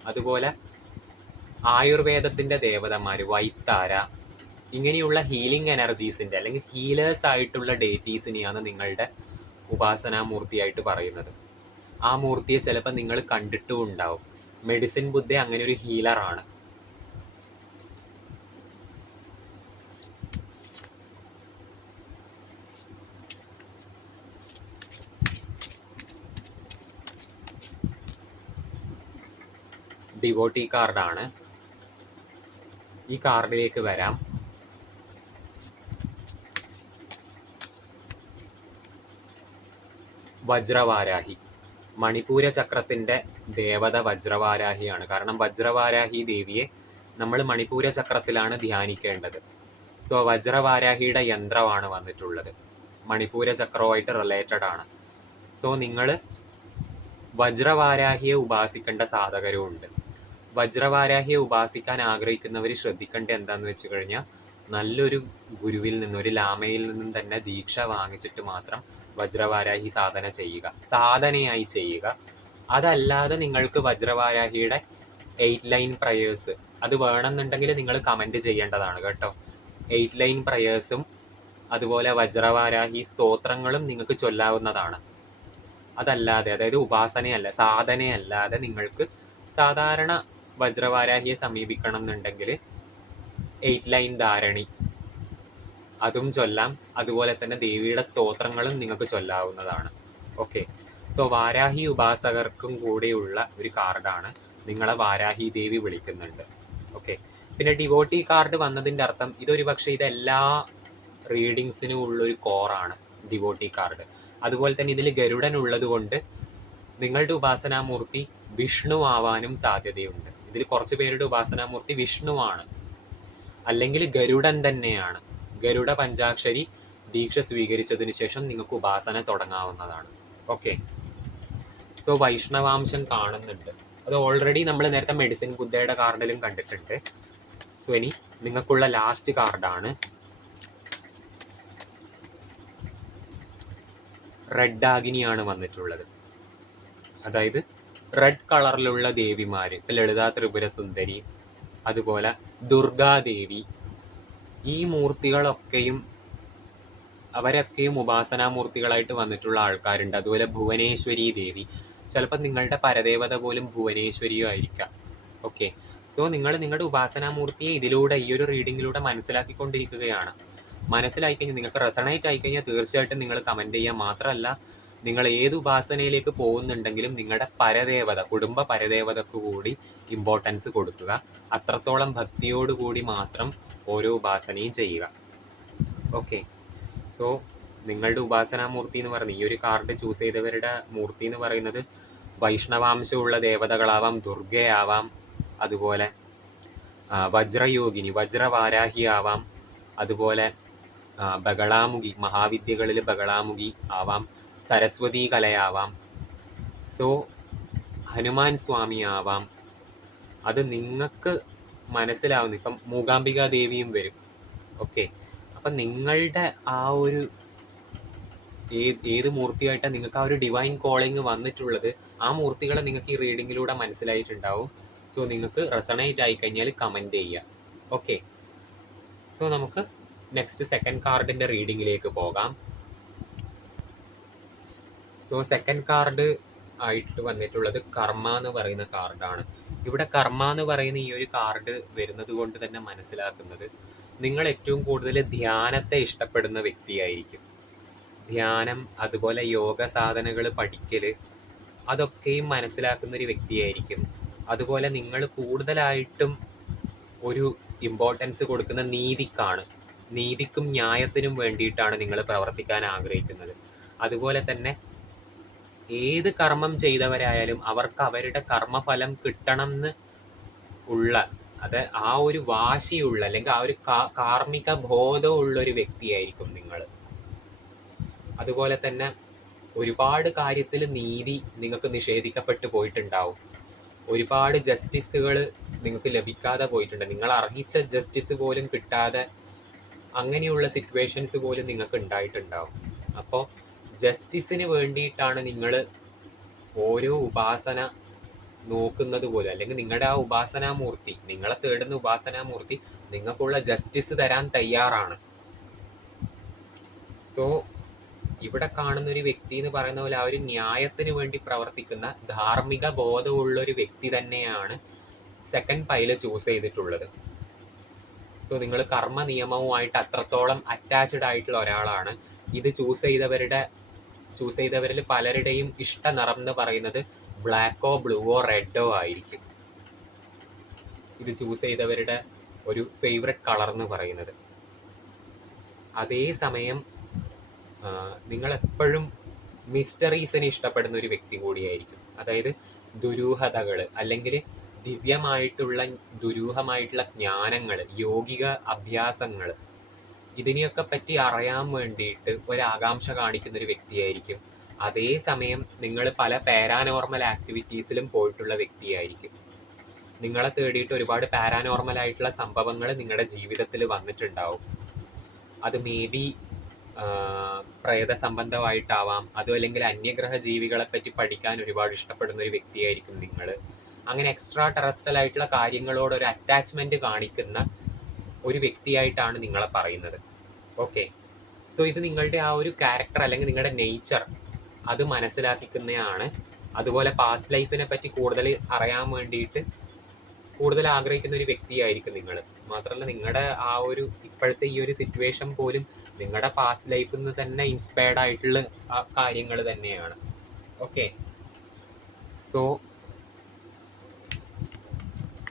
അതുപോലെ ആയുർവേദത്തിൻ്റെ ദേവതമാർ, വൈത്താര, ഇങ്ങനെയുള്ള ഹീലിംഗ് എനർജീസിൻ്റെ അല്ലെങ്കിൽ ഹീലേഴ്സ് ആയിട്ടുള്ള ഡേറ്റീസിനെയാണ് നിങ്ങളുടെ ഉപാസനാമൂർത്തിയായിട്ട് പറയുന്നത്. ആ മൂർത്തിയെ ചിലപ്പോൾ നിങ്ങൾ കണ്ടിട്ടും ഉണ്ടാവും. മെഡിസിൻ ബുദ്ധ അങ്ങനെ ഒരു ഹീലറാണ്. ഡിവോട്ടി കാർഡാണ്. ഈ കാർഡിലേക്ക് വരാം. വജ്രവാരാഹി, മണിപൂര ചക്രത്തിൻ്റെ ദേവത വജ്രവാരാഹിയാണ്. കാരണം വജ്രവാരാഹി ദേവിയെ നമ്മൾ മണിപൂര ചക്രത്തിലാണ് ധ്യാനിക്കേണ്ടത്. സോ വജ്രവാരാഹിയുടെ യന്ത്രമാണ് വന്നിട്ടുള്ളത്, മണിപൂര ചക്രവുമായിട്ട് റിലേറ്റഡ് ആണ്. സോ നിങ്ങൾ വജ്രവാരാഹിയെ ഉപാസിക്കേണ്ട സാധകരുമുണ്ട്. വജ്രവാരാഹിയെ ഉപാസിക്കാൻ ആഗ്രഹിക്കുന്നവർ ശ്രദ്ധിക്കേണ്ട എന്താണെന്ന് വെച്ച് കഴിഞ്ഞാൽ, നല്ലൊരു ഗുരുവിൽ നിന്നും ഒരു ലാമയിൽ നിന്നും തന്നെ ദീക്ഷ വാങ്ങിച്ചിട്ട് മാത്രം വജ്രവാരാഹി സാധനയായി ചെയ്യുക. അതല്ലാതെ നിങ്ങൾക്ക് വജ്രവാരാഹിയുടെ 8 ലൈൻ പ്രയേഴ്സ് അത് വേണമെന്നുണ്ടെങ്കിൽ നിങ്ങൾ കമൻറ്റ് ചെയ്യേണ്ടതാണ് കേട്ടോ. 8 ലൈൻ പ്രയേഴ്സും അതുപോലെ വജ്രവാരാഹി സ്തോത്രങ്ങളും നിങ്ങൾക്ക് ചൊല്ലാവുന്നതാണ്. അതല്ലാതെ, അതായത് ഉപാസനയല്ല, സാധനയല്ലാതെ നിങ്ങൾക്ക് സാധാരണ വജ്രവാരാഹിയെ സമീപിക്കണം എന്നുണ്ടെങ്കിൽ 8 ലൈൻ ധാരണി അതും ചൊല്ലാം. അതുപോലെ തന്നെ ദേവിയുടെ സ്തോത്രങ്ങളും നിങ്ങൾക്ക് ചൊല്ലാവുന്നതാണ്. ഓക്കെ, സോ വാരാഹി ഉപാസകർക്കും കൂടെയുള്ള ഒരു കാർഡാണ്. നിങ്ങളെ വാരാഹി ദേവി വിളിക്കുന്നുണ്ട്. ഓക്കെ, പിന്നെ ഡിവോട്ടി കാർഡ് വന്നതിൻ്റെ അർത്ഥം ഇതൊരു പക്ഷേ ഇതെല്ലാ റീഡിങ്സിനും ഉള്ളൊരു കോറാണ് ഡിവോട്ടി കാർഡ്. അതുപോലെ തന്നെ ഇതിൽ ഗരുഡൻ ഉള്ളത് കൊണ്ട് നിങ്ങളുടെ ഉപാസനാമൂർത്തി വിഷ്ണു ആവാനും സാധ്യതയുണ്ട്. ഇതിൽ കുറച്ച് പേരുടെ ഉപാസനാമൂർത്തി വിഷ്ണുവാണ്, അല്ലെങ്കിൽ ഗരുഡൻ തന്നെയാണ്. ഗരുഡ പഞ്ചാക്ഷരി ദീക്ഷ സ്വീകരിച്ചതിന് ശേഷം നിങ്ങൾക്ക് ഉപാസന തുടങ്ങാവുന്നതാണ്. ഓക്കെ, സോ വൈഷ്ണവാംശം കാണുന്നുണ്ട്. അത് ഓൾറെഡി നമ്മൾ നേരത്തെ മെഡിസിൻ ബുദ്ധയുടെ കാർഡിലും കണ്ടിട്ടുണ്ട്. സോ ഇനി നിങ്ങൾക്കുള്ള ലാസ്റ്റ് കാർഡാണ് റെഡ് ആഗിനിയാണ് വന്നിട്ടുള്ളത്. അതായത് റെഡ് കളറിലുള്ള ദേവിമാര്, ലളിതാ ത്രിപുര സുന്ദരി, അതുപോലെ ദുർഗാദേവി, ഈ മൂർത്തികളൊക്കെയും അവരൊക്കെയും ഉപാസനാമൂർത്തികളായിട്ട് വന്നിട്ടുള്ള ആൾക്കാരുണ്ട്. അതുപോലെ ഭുവനേശ്വരി ദേവി, ചിലപ്പോൾ നിങ്ങളുടെ പരദേവത പോലും ഭുവനേശ്വരിയോ ആയിരിക്കാം. ഓക്കെ, സോ നിങ്ങൾ നിങ്ങളുടെ ഉപാസനാമൂർത്തിയെ ഇതിലൂടെ, ഈ ഒരു റീഡിങ്ങിലൂടെ മനസ്സിലാക്കിക്കൊണ്ടിരിക്കുകയാണ്. മനസ്സിലായി കഴിഞ്ഞാൽ, നിങ്ങൾക്ക് റെസണേറ്റ് ആയിക്കഴിഞ്ഞാൽ തീർച്ചയായിട്ടും നിങ്ങൾ കമൻറ്റ് ചെയ്യുക. മാത്രമല്ല, നിങ്ങൾ ഏത് ഉപാസനയിലേക്ക് പോകുന്നുണ്ടെങ്കിലും നിങ്ങളുടെ പരദേവത, കുടുംബ പരദേവതക്ക് കൂടി ഇമ്പോർട്ടൻസ് കൊടുക്കുക. അത്രത്തോളം ഭക്തിയോടുകൂടി മാത്രം ഓരോ ഉപാസനയും ചെയ്യുക. ഓക്കെ, സോ നിങ്ങളുടെ ഉപാസനാമൂർത്തി എന്ന് പറയുന്നത്, ഈ ഒരു കാർഡ് ചൂസ് ചെയ്തവരുടെ മൂർത്തി എന്ന് പറയുന്നത് വൈഷ്ണവാംശമുള്ള ദേവതകളാവാം, ദുർഗയാവാം, അതുപോലെ വജ്രയോഗിനി, വജ്രവാരാഹി ആവാം, അതുപോലെ ബഗളാമുഖി, മഹാവിദ്യകളിൽ ബഗളാമുഖി ആവാം, സരസ്വതി കലയാവാം, സോ ഹനുമാൻ സ്വാമി ആവാം. അത് നിങ്ങൾക്ക് മനസ്സിലാവുന്നു. ഇപ്പം മൂകാംബിക ദേവിയും വരും. ഓക്കെ, അപ്പം നിങ്ങളുടെ ആ ഒരു ഏത് മൂർത്തിയായിട്ടാണ് നിങ്ങൾക്ക് ആ ഒരു ഡിവൈൻ കോളിങ് വന്നിട്ടുള്ളത്, ആ മൂർത്തികളെ നിങ്ങൾക്ക് ഈ റീഡിങ്ങിലൂടെ മനസ്സിലായിട്ടുണ്ടാവും. സോ നിങ്ങൾക്ക് റെസണേറ്റ് ആയി കഴിഞ്ഞാൽ കമൻറ്റ് ചെയ്യുക. ഓക്കെ, സോ നമുക്ക് നെക്സ്റ്റ് സെക്കൻഡ് കാർഡിൻ്റെ റീഡിങ്ങിലേക്ക് പോകാം. സോ സെക്കൻഡ് കാർഡ് ആയിട്ട് വന്നിട്ടുള്ളത് കർമ്മ എന്ന് പറയുന്ന കാർഡാണ്. ഇവിടെ കർമ്മ എന്ന് പറയുന്ന ഈ ഒരു കാർഡ് വരുന്നത് കൊണ്ട് തന്നെ മനസ്സിലാക്കുന്നത്, നിങ്ങൾ ഏറ്റവും കൂടുതൽ ധ്യാനത്തെ ഇഷ്ടപ്പെടുന്ന വ്യക്തിയായിരിക്കും. ധ്യാനം, അതുപോലെ യോഗ സാധനകൾ പഠിക്കൽ, അതൊക്കെയും മനസ്സിലാക്കുന്ന ഒരു വ്യക്തിയായിരിക്കും. അതുപോലെ നിങ്ങൾ കൂടുതലായിട്ടും ഒരു ഇമ്പോർട്ടൻസ് കൊടുക്കുന്ന നീതിക്കാണ്. നീതിക്കും ന്യായത്തിനും വേണ്ടിയിട്ടാണ് നിങ്ങൾ പ്രവർത്തിക്കാൻ ആഗ്രഹിക്കുന്നത്. അതുപോലെ തന്നെ ഏത് കർമ്മം ചെയ്തവരായാലും അവർക്ക് അവരുടെ കർമ്മഫലം കിട്ടണം എന്ന് ഉള്ള, അത് ആ ഒരു വാശിയുള്ള, അല്ലെങ്കിൽ ആ ഒരു കാർമ്മിക ബോധമുള്ള ഒരു വ്യക്തിയായിരിക്കും നിങ്ങൾ. അതുപോലെ തന്നെ ഒരുപാട് കാര്യത്തിൽ നീതി നിങ്ങൾക്ക് നിഷേധിക്കപ്പെട്ടു പോയിട്ടുണ്ടാവും. ഒരുപാട് ജസ്റ്റിസുകൾ നിങ്ങൾക്ക് ലഭിക്കാതെ പോയിട്ടുണ്ട്. നിങ്ങൾ അർഹിച്ച ജസ്റ്റിസ് പോലും കിട്ടാതെ, അങ്ങനെയുള്ള സിറ്റുവേഷൻസ് പോലും നിങ്ങൾക്ക് ഉണ്ടായിട്ടുണ്ടാവും. അപ്പോൾ ജസ്റ്റിസിന് വേണ്ടിയിട്ടാണ് നിങ്ങൾ ഓരോ ഉപാസന നോക്കുന്നത് പോലും, അല്ലെങ്കിൽ നിങ്ങളുടെ ആ ഉപാസനാമൂർത്തി, നിങ്ങളെ തേടുന്ന ഉപാസനാമൂർത്തി നിങ്ങൾക്കുള്ള ജസ്റ്റിസ് തരാൻ തയ്യാറാണ്. സോ ഇവിടെ കാണുന്ന ഒരു വ്യക്തി എന്ന് പറയുന്ന പോലെ ആ ഒരു ന്യായത്തിന് വേണ്ടി പ്രവർത്തിക്കുന്ന ധാർമ്മിക ബോധമുള്ള ഒരു വ്യക്തി തന്നെയാണ് സെക്കൻഡ് പൈല് ചൂസ് ചെയ്തിട്ടുള്ളത്. സോ നിങ്ങൾ കർമ്മ നിയമവുമായിട്ട് അത്രത്തോളം അറ്റാച്ച്ഡ് ആയിട്ടുള്ള ഒരാളാണ്. ഇത് ചൂസ് ചെയ്തവരിൽ പലരുടെയും ഇഷ്ട നിറം എന്ന് പറയുന്നത് ബ്ലാക്കോ ബ്ലൂവോ റെഡോ ആയിരിക്കും. ഇത് ചൂസ് ചെയ്തവരുടെ ഒരു ഫേവററ്റ് കളർ എന്ന് പറയുന്നത്. അതേസമയം നിങ്ങളെപ്പോഴും മിസ്റ്ററീസിനെ ഇഷ്ടപ്പെടുന്ന ഒരു വ്യക്തി കൂടിയായിരിക്കും. അതായത് ദുരൂഹതകൾ അല്ലെങ്കിൽ ദുരൂഹമായിട്ടുള്ള ജ്ഞാനങ്ങൾ, യോഗിക അഭ്യാസങ്ങൾ, ഇതിനെയൊക്കെ പറ്റി അറിയാൻ വേണ്ടിയിട്ട് ഒരാകാംക്ഷ കാണിക്കുന്ന ഒരു വ്യക്തിയായിരിക്കും. അതേസമയം നിങ്ങൾ പല പാരാനോർമൽ ആക്ടിവിറ്റീസിലും പോയിട്ടുള്ള വ്യക്തിയായിരിക്കും. നിങ്ങളെ തേടിയിട്ട് ഒരുപാട് പാരാനോർമൽ ആയിട്ടുള്ള സംഭവങ്ങൾ നിങ്ങളുടെ ജീവിതത്തിൽ വന്നിട്ടുണ്ടാവും. അത് മേ ബി പ്രേത സംബന്ധമായിട്ടാവാം, അതും അല്ലെങ്കിൽ അന്യഗ്രഹ ജീവികളെ പറ്റി പഠിക്കാൻ ഒരുപാട് ഇഷ്ടപ്പെടുന്ന ഒരു വ്യക്തിയായിരിക്കും നിങ്ങൾ. അങ്ങനെ എക്സ്ട്രാ ടെറസ്ട്രൽ ആയിട്ടുള്ള കാര്യങ്ങളോട് ഒരു അറ്റാച്ച്മെന്റ് കാണിക്കുന്ന ഒരു വ്യക്തിയായിട്ടാണ് നിങ്ങളെ പറയുന്നത്. ഓക്കെ, സോ ഇത് നിങ്ങളുടെ ആ ഒരു ക്യാരക്ടർ അല്ലെങ്കിൽ നിങ്ങളുടെ നേച്ചർ അത് മനസ്സിലാക്കിക്കുന്നതാണ്. അതുപോലെ പാസ്റ്റ് ലൈഫിനെ പറ്റി കൂടുതൽ അറിയാൻ വേണ്ടിയിട്ട് കൂടുതൽ ആഗ്രഹിക്കുന്ന ഒരു വ്യക്തിയായിരിക്കും നിങ്ങൾ. മാത്രമല്ല നിങ്ങളുടെ ആ ഒരു ഇപ്പോഴത്തെ ഈ ഒരു സിറ്റുവേഷൻ പോലും നിങ്ങളുടെ പാസ്റ്റ് ലൈഫിൽ നിന്ന് തന്നെ ഇൻസ്പയർഡ് ആയിട്ടുള്ള കാര്യങ്ങൾ തന്നെയാണ്. ഓക്കെ, സോ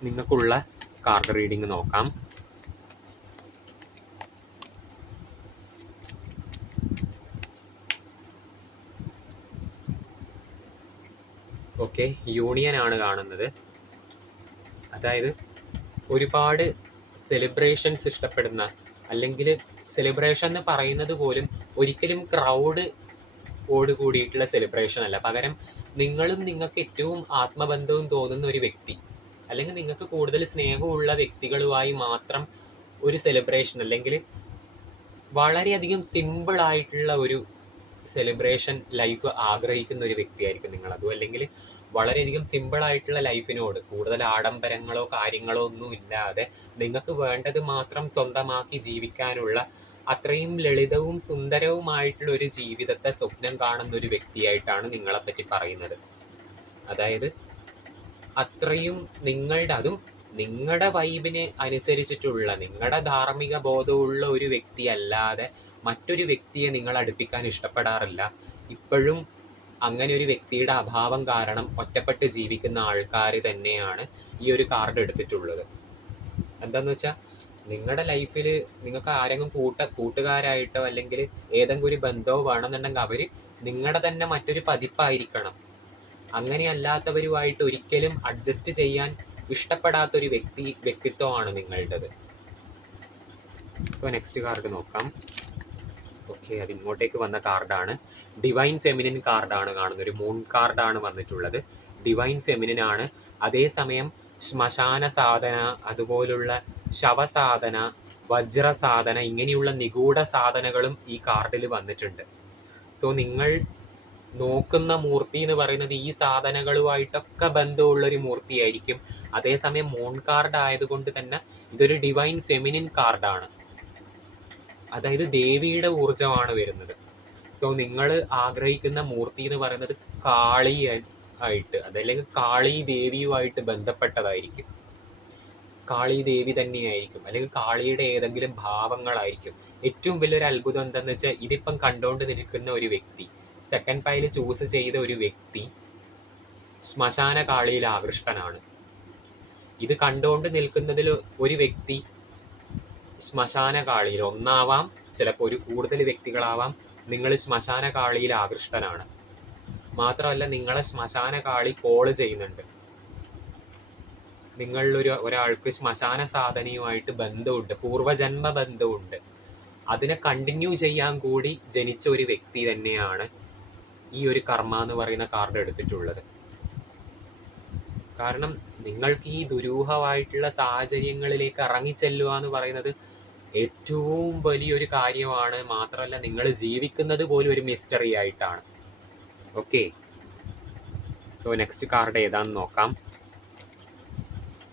നിങ്ങൾക്കുള്ള കാർഡ് റീഡിങ് നോക്കാം. ഓക്കെ, യൂണിയൻ ആണ് കാണുന്നത്. അതായത് ഒരുപാട് സെലിബ്രേഷൻസ് ഇഷ്ടപ്പെടുന്ന, അല്ലെങ്കിൽ സെലിബ്രേഷൻ എന്ന് പറയുന്നത് പോലും ഒരിക്കലും ക്രൗഡ് കൂടിയിട്ടുള്ള സെലിബ്രേഷൻ അല്ല, പകരം നിങ്ങളും നിങ്ങൾക്ക് ഏറ്റവും ആത്മബന്ധവും തോന്നുന്ന ഒരു വ്യക്തി, അല്ലെങ്കിൽ നിങ്ങൾക്ക് കൂടുതൽ സ്നേഹമുള്ള വ്യക്തികളുമായി മാത്രം ഒരു സെലിബ്രേഷൻ, അല്ലെങ്കിൽ വളരെയധികം സിമ്പിൾ ആയിട്ടുള്ള ഒരു സെലിബ്രേഷൻ ലൈഫ് ആഗ്രഹിക്കുന്ന ഒരു വ്യക്തിയായിരിക്കും നിങ്ങൾ. അതും അല്ലെങ്കിൽ വളരെയധികം സിമ്പിൾ ആയിട്ടുള്ള ലൈഫിനോട് കൂടുതൽ ആഡംബരങ്ങളോ കാര്യങ്ങളോ ഒന്നും ഇല്ലാതെ നിങ്ങൾക്ക് വേണ്ടത് മാത്രം സ്വന്തമാക്കി ജീവിക്കാനുള്ള അത്രയും ലളിതവും സുന്ദരവുമായിട്ടുള്ള ഒരു ജീവിതത്തെ സ്വപ്നം കാണുന്ന ഒരു വ്യക്തിയായിട്ടാണ് നിങ്ങളെപ്പറ്റി പറയുന്നത്. അതായത് അത്രയും അതും നിങ്ങളുടെ വൈബിന് അനുസരിച്ചിട്ടുള്ള, നിങ്ങളുടെ ധാർമ്മിക ബോധമുള്ള ഒരു വ്യക്തി അല്ലാതെ മറ്റൊരു വ്യക്തിയെ നിങ്ങൾ അടുപ്പിക്കാൻ ഇഷ്ടപ്പെടാറില്ല. ഇപ്പോഴും അങ്ങനെ ഒരു വ്യക്തിയുടെ അഭാവം കാരണം ഒറ്റപ്പെട്ട് ജീവിക്കുന്ന ആൾക്കാർ തന്നെയാണ് ഈ ഒരു കാർഡ് എടുത്തിട്ടുള്ളത്. എന്താന്ന് വെച്ചാൽ നിങ്ങളുടെ ലൈഫിൽ നിങ്ങൾക്ക് ആരെങ്കിലും കൂട്ടുകാരായിട്ടോ അല്ലെങ്കിൽ ഏതെങ്കിലും ഒരു ബന്ധമോ വേണമെന്നുണ്ടെങ്കിൽ അവർ നിങ്ങളുടെ തന്നെ മറ്റൊരു പതിപ്പായിരിക്കണം. അങ്ങനെ അല്ലാത്തവരുമായിട്ട് ഒരിക്കലും അഡ്ജസ്റ്റ് ചെയ്യാൻ ഇഷ്ടപ്പെടാത്തൊരു വ്യക്തിത്വമാണ് നിങ്ങളുടേത്. സോ നെക്സ്റ്റ് കാർഡ് നോക്കാം. ഓക്കെ, അത് ഇങ്ങോട്ടേക്ക് വന്ന കാർഡാണ് ഡിവൈൻ ഫെമിനിൻ കാർഡാണ് കാണുന്നത്. ഒരു മൂൺ കാർഡാണ് വന്നിട്ടുള്ളത്. ഡിവൈൻ ഫെമിനിൻ ആണ്. അതേസമയം ശ്മശാന സാധന, അതുപോലുള്ള ശവസാധന, വജ്രസാധന, ഇങ്ങനെയുള്ള നിഗൂഢ സാധനകളും ഈ കാർഡിൽ വന്നിട്ടുണ്ട്. സോ നിങ്ങൾ നോക്കുന്ന മൂർത്തി എന്ന് പറയുന്നത് ഈ സാധനങ്ങളുമായിട്ടൊക്കെ ബന്ധമുള്ളൊരു മൂർത്തിയായിരിക്കും. അതേസമയം മൂൺ കാർഡ് ആയതുകൊണ്ട് തന്നെ ഇതൊരു ഡിവൈൻ ഫെമിനിൻ കാർഡാണ്. അതായത് ദേവിയുടെ ഊർജമാണ് വരുന്നത്. സോ നിങ്ങൾ ആഗ്രഹിക്കുന്ന മൂർത്തി എന്ന് പറയുന്നത് കാളി ആയിട്ട്, അതല്ലെങ്കിൽ കാളി ദേവിയുമായിട്ട് ബന്ധപ്പെട്ടതായിരിക്കും. കാളി ദേവി തന്നെയായിരിക്കും, അല്ലെങ്കിൽ കാളിയുടെ ഏതെങ്കിലും ഭാവങ്ങളായിരിക്കും. ഏറ്റവും വലിയൊരു അത്ഭുതം എന്താണെന്ന് വെച്ചാൽ ഇതിപ്പം കണ്ടുകൊണ്ട് നിൽക്കുന്ന ഒരു വ്യക്തി, സെക്കൻഡ് പൈൽ ചൂസ് ചെയ്ത ഒരു വ്യക്തി ശ്മശാന കാളിയിൽ ആകൃഷ്ടനാണ്. ഇത് കണ്ടുകൊണ്ട് നിൽക്കുന്നതിൽ ഒരു വ്യക്തി ശ്മശാന കാളിയിൽ ഒന്നാവാം, ചിലപ്പോൾ ഒരു കൂടുതൽ വ്യക്തികളാവാം. നിങ്ങൾ ശ്മശാന കാളിയിൽ ആകൃഷ്ടനാണ്. മാത്രമല്ല നിങ്ങളെ ശ്മശാന കാളി കോള് ചെയ്യുന്നുണ്ട്. ഒരാൾക്ക് ശ്മശാന സാധനയുമായിട്ട് ബന്ധമുണ്ട്, പൂർവജന്മ ബന്ധമുണ്ട്. അതിനെ കണ്ടിന്യൂ ചെയ്യാൻ കൂടി ജനിച്ച ഒരു വ്യക്തി തന്നെയാണ് ഈ ഒരു കർമ്മ എന്ന് പറയുന്ന കാർഡ് എടുത്തിട്ടുള്ളത്. കാരണം നിങ്ങൾക്ക് ഈ ദുരൂഹമായിട്ടുള്ള സാഹചര്യങ്ങളിലേക്ക് ഇറങ്ങിച്ചെല്ലുക എന്ന് പറയുന്നത് ഏറ്റവും വലിയൊരു കാര്യമാണ്. മാത്രമല്ല നിങ്ങൾ ജീവിക്കുന്നത് പോലും ഒരു മിസ്റ്ററി ആയിട്ടാണ്. ഓക്കെ, സോ നെക്സ്റ്റ് കാർഡ് ഏതാണെന്ന് നോക്കാം.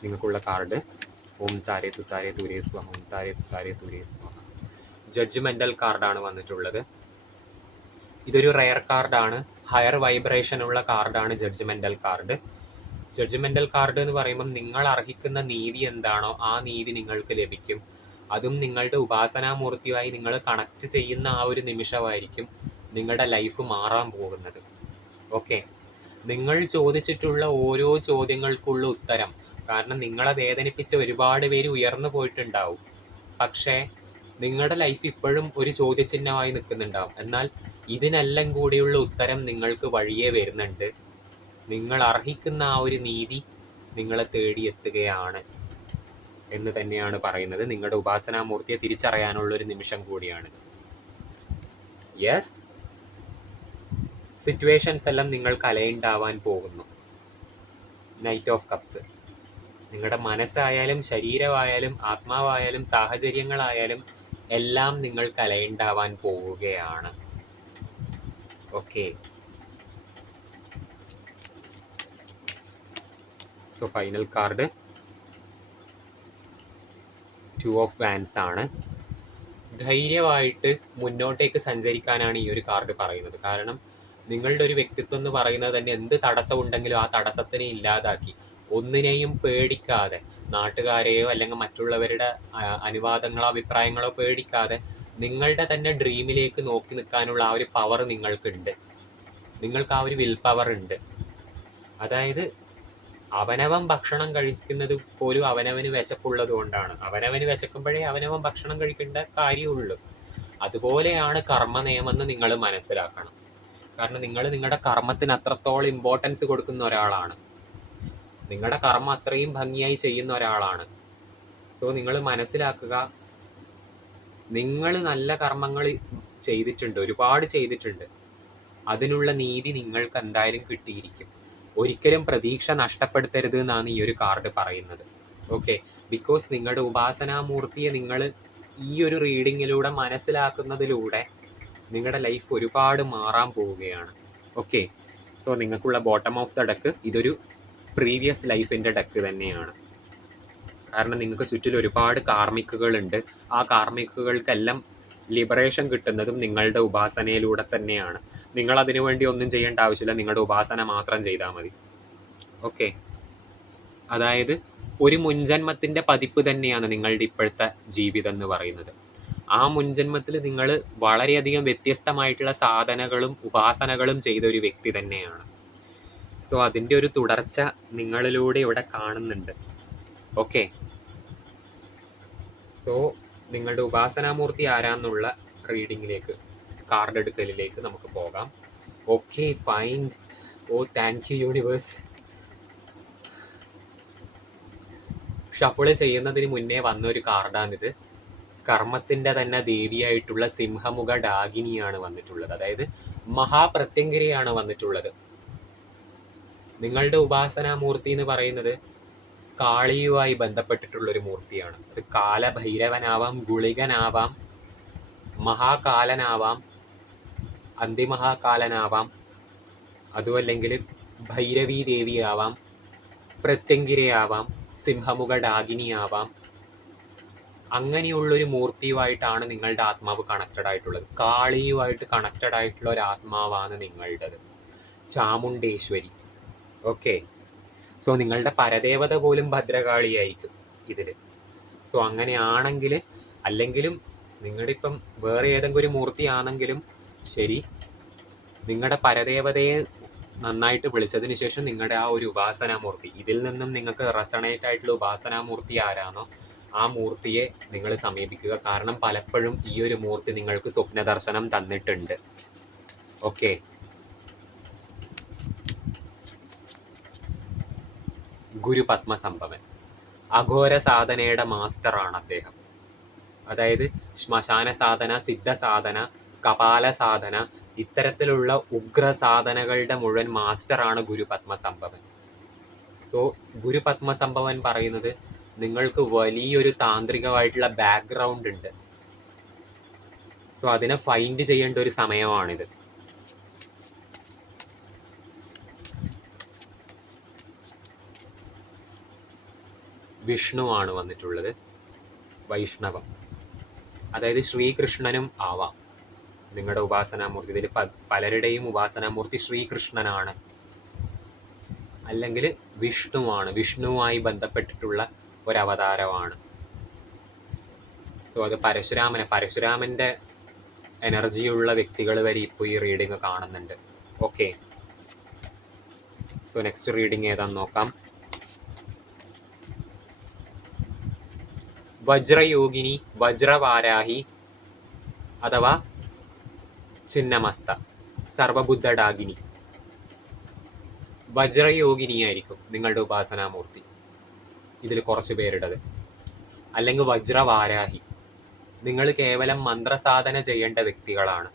നിങ്ങൾക്കുള്ള കാർഡ് ഓം താരേ തുതാരേ തുരേ സ്വഹ, ഓം താരേ തുതാരേ തുരേ സ്വഹ. ജഡ്ജ്മെൻ്റൽ കാർഡാണ് വന്നിട്ടുള്ളത്. ഇതൊരു റെയർ കാർഡാണ്, ഹയർ വൈബ്രേഷൻ ഉള്ള കാർഡാണ് ജഡ്ജ്മെൻ്റൽ കാർഡ്. ജഡ്ജ്മെൻ്റൽ കാർഡ് എന്ന് പറയുമ്പം നിങ്ങൾ അർഹിക്കുന്ന നീതി എന്താണോ ആ നീതി നിങ്ങൾക്ക് ലഭിക്കും. അതും നിങ്ങളുടെ ഉപാസനാമൂർത്തിയുമായി നിങ്ങൾ കണക്ട് ചെയ്യുന്ന ആ ഒരു നിമിഷമായിരിക്കും നിങ്ങളുടെ ലൈഫ് മാറാൻ പോകുന്നത്. ഓക്കെ, നിങ്ങൾ ചോദിച്ചിട്ടുള്ള ഓരോ ചോദ്യങ്ങൾക്കുള്ള ഉത്തരം, കാരണം നിങ്ങളെ വേദനിപ്പിച്ച ഒരുപാട് പേര് ഉയർന്നു പോയിട്ടുണ്ടാവും. പക്ഷേ നിങ്ങളുടെ ലൈഫ് ഇപ്പോഴും ഒരു ചോദ്യചിഹ്നമായി നിൽക്കുന്നുണ്ടാവും. എന്നാൽ ഇതിനെല്ലാം കൂടിയുള്ള ഉത്തരം നിങ്ങൾക്ക് വഴിയേ വരുന്നുണ്ട്. നിങ്ങൾ അർഹിക്കുന്ന ആ ഒരു നീതി നിങ്ങളെ തേടിയെത്തുകയാണ് എന്ന് തന്നെയാണ് പറയുന്നത്. നിങ്ങളുടെ ഉപാസനാമൂർത്തിയെ തിരിച്ചറിയാനുള്ള ഒരു നിമിഷം കൂടിയാണ്. യെസ്, സിറ്റുവേഷൻസ് എല്ലാം നിങ്ങൾക്ക് അലൈൻഡ് പോകുന്നു. Knight of cups. നിങ്ങളുടെ മനസ്സായാലും ശരീരമായാലും ആത്മാവായാലും സാഹചര്യങ്ങളായാലും എല്ലാം നിങ്ങൾക്ക് അലൈൻഡ് പോവുകയാണ്. Okay, so final card 2 of wands ആണ്. ധൈര്യമായിട്ട് മുന്നോട്ടേക്ക് സഞ്ചരിക്കാനാണ് ഈ ഒരു കാർഡ് പറയുന്നത്. കാരണം നിങ്ങളുടെ ഒരു വ്യക്തിത്വം എന്ന് പറയുന്നത് തന്നെ എന്ത് തടസ്സമുണ്ടെങ്കിലും ആ തടസ്സത്തിനെ ഇല്ലാതാക്കി, ഒന്നിനെയും പേടിക്കാതെ, നാട്ടുകാരെയോ അല്ലെങ്കിൽ മറ്റുള്ളവരുടെ അനുവാദങ്ങളോ അഭിപ്രായങ്ങളോ പേടിക്കാതെ നിങ്ങളുടെ തന്നെ ഡ്രീമിലേക്ക് നോക്കി നിൽക്കാനുള്ള ആ ഒരു പവർ നിങ്ങൾക്കുണ്ട്. നിങ്ങൾക്ക് ആ ഒരു വിൽ പവർ ഉണ്ട്. അതായത് അവനവൻ ഭക്ഷണം കഴിക്കുന്നത് പോലും അവനവന് വിശപ്പുള്ളത് കൊണ്ടാണ്. അവനവന് വിശക്കുമ്പോഴേ അവനവൻ ഭക്ഷണം കഴിക്കേണ്ട കാര്യമുള്ളൂ. അതുപോലെയാണ് കർമ്മ നിയമമെന്ന് നിങ്ങൾ മനസ്സിലാക്കണം. കാരണം നിങ്ങൾ നിങ്ങളുടെ കർമ്മത്തിന് അത്രത്തോളം ഇമ്പോർട്ടൻസ് കൊടുക്കുന്ന ഒരാളാണ്. നിങ്ങളുടെ കർമ്മം അത്രയും ഭംഗിയായി ചെയ്യുന്ന ഒരാളാണ്. സോ നിങ്ങൾ മനസ്സിലാക്കുക, നിങ്ങൾ നല്ല കർമ്മങ്ങൾ ചെയ്തിട്ടുണ്ട്, ഒരുപാട് ചെയ്തിട്ടുണ്ട്. അതിനുള്ള നീതി നിങ്ങൾക്ക് എന്തായാലും കിട്ടിയിരിക്കും. ഒരിക്കലും പ്രതീക്ഷ നഷ്ടപ്പെടുത്തരുത് എന്നാണ് ഈ ഒരു കാർഡ് പറയുന്നത്. ഓക്കെ, ബിക്കോസ് നിങ്ങളുടെ ഉപാസനാമൂർത്തിയെ നിങ്ങൾ ഈ ഒരു റീഡിങ്ങിലൂടെ മനസ്സിലാക്കുന്നതിലൂടെ നിങ്ങളുടെ ലൈഫ് ഒരുപാട് മാറാൻ പോവുകയാണ്. ഓക്കെ, സോ നിങ്ങൾക്കുള്ള ബോട്ടം ഓഫ് ദ ഡെക്ക് ഇതൊരു പ്രീവിയസ് ലൈഫിൻ്റെ ഡെക്ക് തന്നെയാണ്. കാരണം നിങ്ങൾക്ക് ചുറ്റിൽ ഒരുപാട് കാർമിക്കുകളുണ്ട്. ആ കാർമിക്കുകൾക്കെല്ലാം ലിബറേഷൻ കിട്ടുന്നതും നിങ്ങളുടെ ഉപാസനയിലൂടെ തന്നെയാണ്. നിങ്ങൾ അതിനു വേണ്ടി ഒന്നും ചെയ്യേണ്ട ആവശ്യമില്ല, നിങ്ങളുടെ ഉപാസന മാത്രം ചെയ്താൽ മതി. ഓക്കെ, അതായത് ഒരു മുൻജന്മത്തിൻ്റെ പതിപ്പ് തന്നെയാണ് നിങ്ങളുടെ ഇപ്പോഴത്തെ ജീവിതം എന്ന് പറയുന്നത്. ആ മുൻജന്മത്തിൽ നിങ്ങൾ വളരെയധികം വ്യത്യസ്തമായിട്ടുള്ള സാധനകളും ഉപാസനകളും ചെയ്ത ഒരു വ്യക്തി തന്നെയാണ്. സോ അതിൻ്റെ ഒരു തുടർച്ച നിങ്ങളിലൂടെ ഇവിടെ കാണുന്നുണ്ട്. ഓക്കെ, സോ നിങ്ങളുടെ ഉപാസനാമൂർത്തി ആരാന്നുള്ള റീഡിങ്ങിലേക്ക്, കാർഡ് എടുക്കലിലേക്ക് നമുക്ക് പോകാം. Okay, fine. Oh, thank you universe. Shuffle ചെയ്യുന്നതിന് മുന്നേ വന്നൊരു കാർഡാണിത്. കർമ്മത്തിൻ്റെ തന്നെ ദേവിയായിട്ടുള്ള സിംഹമുഖ ഡാഗിനിയാണ് വന്നിട്ടുള്ളത്. അതായത് മഹാപ്രത്യങ്കരിയാണ് വന്നിട്ടുള്ളത്. നിങ്ങളുടെ ഉപാസനാമൂർത്തി എന്ന് പറയുന്നത് കാളിയുമായി ബന്ധപ്പെട്ടിട്ടുള്ളൊരു മൂർത്തിയാണ്. അത് കാലഭൈരവനാവാം, ഗുളികനാവാം, മഹാകാലനാവാം, അന്തിമഹാകാലനാവാം, അതുമല്ലെങ്കിൽ ഭൈരവീ ദേവിയാവാം, പ്രത്യങ്കിരയാവാം, സിംഹമുഖ ഡാഗിനിയാവാം. അങ്ങനെയുള്ളൊരു മൂർത്തിയുമായിട്ടാണ് നിങ്ങളുടെ ആത്മാവ് കണക്റ്റഡ് ആയിട്ടുള്ളത്. കാളിയുമായിട്ട് കണക്റ്റഡ് ആയിട്ടുള്ള ഒരു ആത്മാവാണ് നിങ്ങളുടേത്, ചാമുണ്ടേശ്വരി. ഓക്കെ, സോ നിങ്ങളുടെ പരദേവത പോലും ഭദ്രകാളിയായിരിക്കും ഇതിൽ. സോ അങ്ങനെയാണെങ്കിൽ, അല്ലെങ്കിലും നിങ്ങളിപ്പം വേറെ ഏതെങ്കിലും ഒരു മൂർത്തിയാണെങ്കിലും ശരി, നിങ്ങളുടെ പരദേവതയെ നന്നായിട്ട് വിളിച്ചതിന് ശേഷം നിങ്ങളുടെ ആ ഒരു ഉപാസനാമൂർത്തി, ഇതിൽ നിന്നും നിങ്ങൾക്ക് റെസണേറ്റ് ആയിട്ടുള്ള ഉപാസനാമൂർത്തി ആരാണോ ആ മൂർത്തിയെ നിങ്ങൾ സമീപിക്കുക. കാരണം പലപ്പോഴും ഈ ഒരു മൂർത്തി നിങ്ങൾക്ക് സ്വപ്നദർശനം തന്നിട്ടുണ്ട്. ഓക്കെ, ഗുരു പത്മസംഭവൻ അഘോര സാധനയുടെ മാസ്റ്ററാണ് അദ്ദേഹം. അതായത് ശ്മശാന സാധന, സിദ്ധസാധന, കപാല സാധന, ഇത്തരത്തിലുള്ള ഉഗ്ര സാധനകളുടെ മുഴുവൻ മാസ്റ്ററാണ് ഗുരു പത്മസംഭവൻ. സോ ഗുരു പത്മസംഭവൻ പറയുന്നത് നിങ്ങൾക്ക് വലിയൊരു താന്ത്രികമായിട്ടുള്ള ബാക്ക്ഗ്രൗണ്ട് ഉണ്ട്. സോ അതിനെ ഫൈൻഡ് ചെയ്യേണ്ട ഒരു സമയമാണിത്. വിഷ്ണുവാണ് വന്നിട്ടുള്ളത്, വൈഷ്ണവം. അതായത് ശ്രീകൃഷ്ണനും ആവാം നിങ്ങളുടെ ഉപാസനാമൂർത്തി. ഇതിൽ പലരുടെയും ഉപാസനാമൂർത്തി ശ്രീകൃഷ്ണനാണ്, അല്ലെങ്കിൽ വിഷ്ണുവാണ്, വിഷ്ണുവുമായി ബന്ധപ്പെട്ടിട്ടുള്ള ഒരവതാരമാണ്. സോ അത് പരശുരാമൻ്റെ എനർജിയുള്ള വ്യക്തികൾ വരെ ഇപ്പോൾ ഈ റീഡിങ് കാണുന്നുണ്ട്. ഓക്കെ, സോ നെക്സ്റ്റ് റീഡിങ് ഏതാന്ന് നോക്കാം. വജ്രയോഗിനി, വജ്രവാരാഹി അഥവാ ചിന്നമസ്ത, സർവബുദ്ധഡാകിനി. വജ്രയോഗിനിയായിരിക്കും നിങ്ങളുടെ ഉപാസനാമൂർത്തി, ഇതിൽ കുറച്ച് പേരുടേത്. അല്ലെങ്കിൽ വജ്രവാരാഹി, നിങ്ങൾ കേവലം മന്ത്രസാധന ചെയ്യേണ്ട വ്യക്തികളാണ്,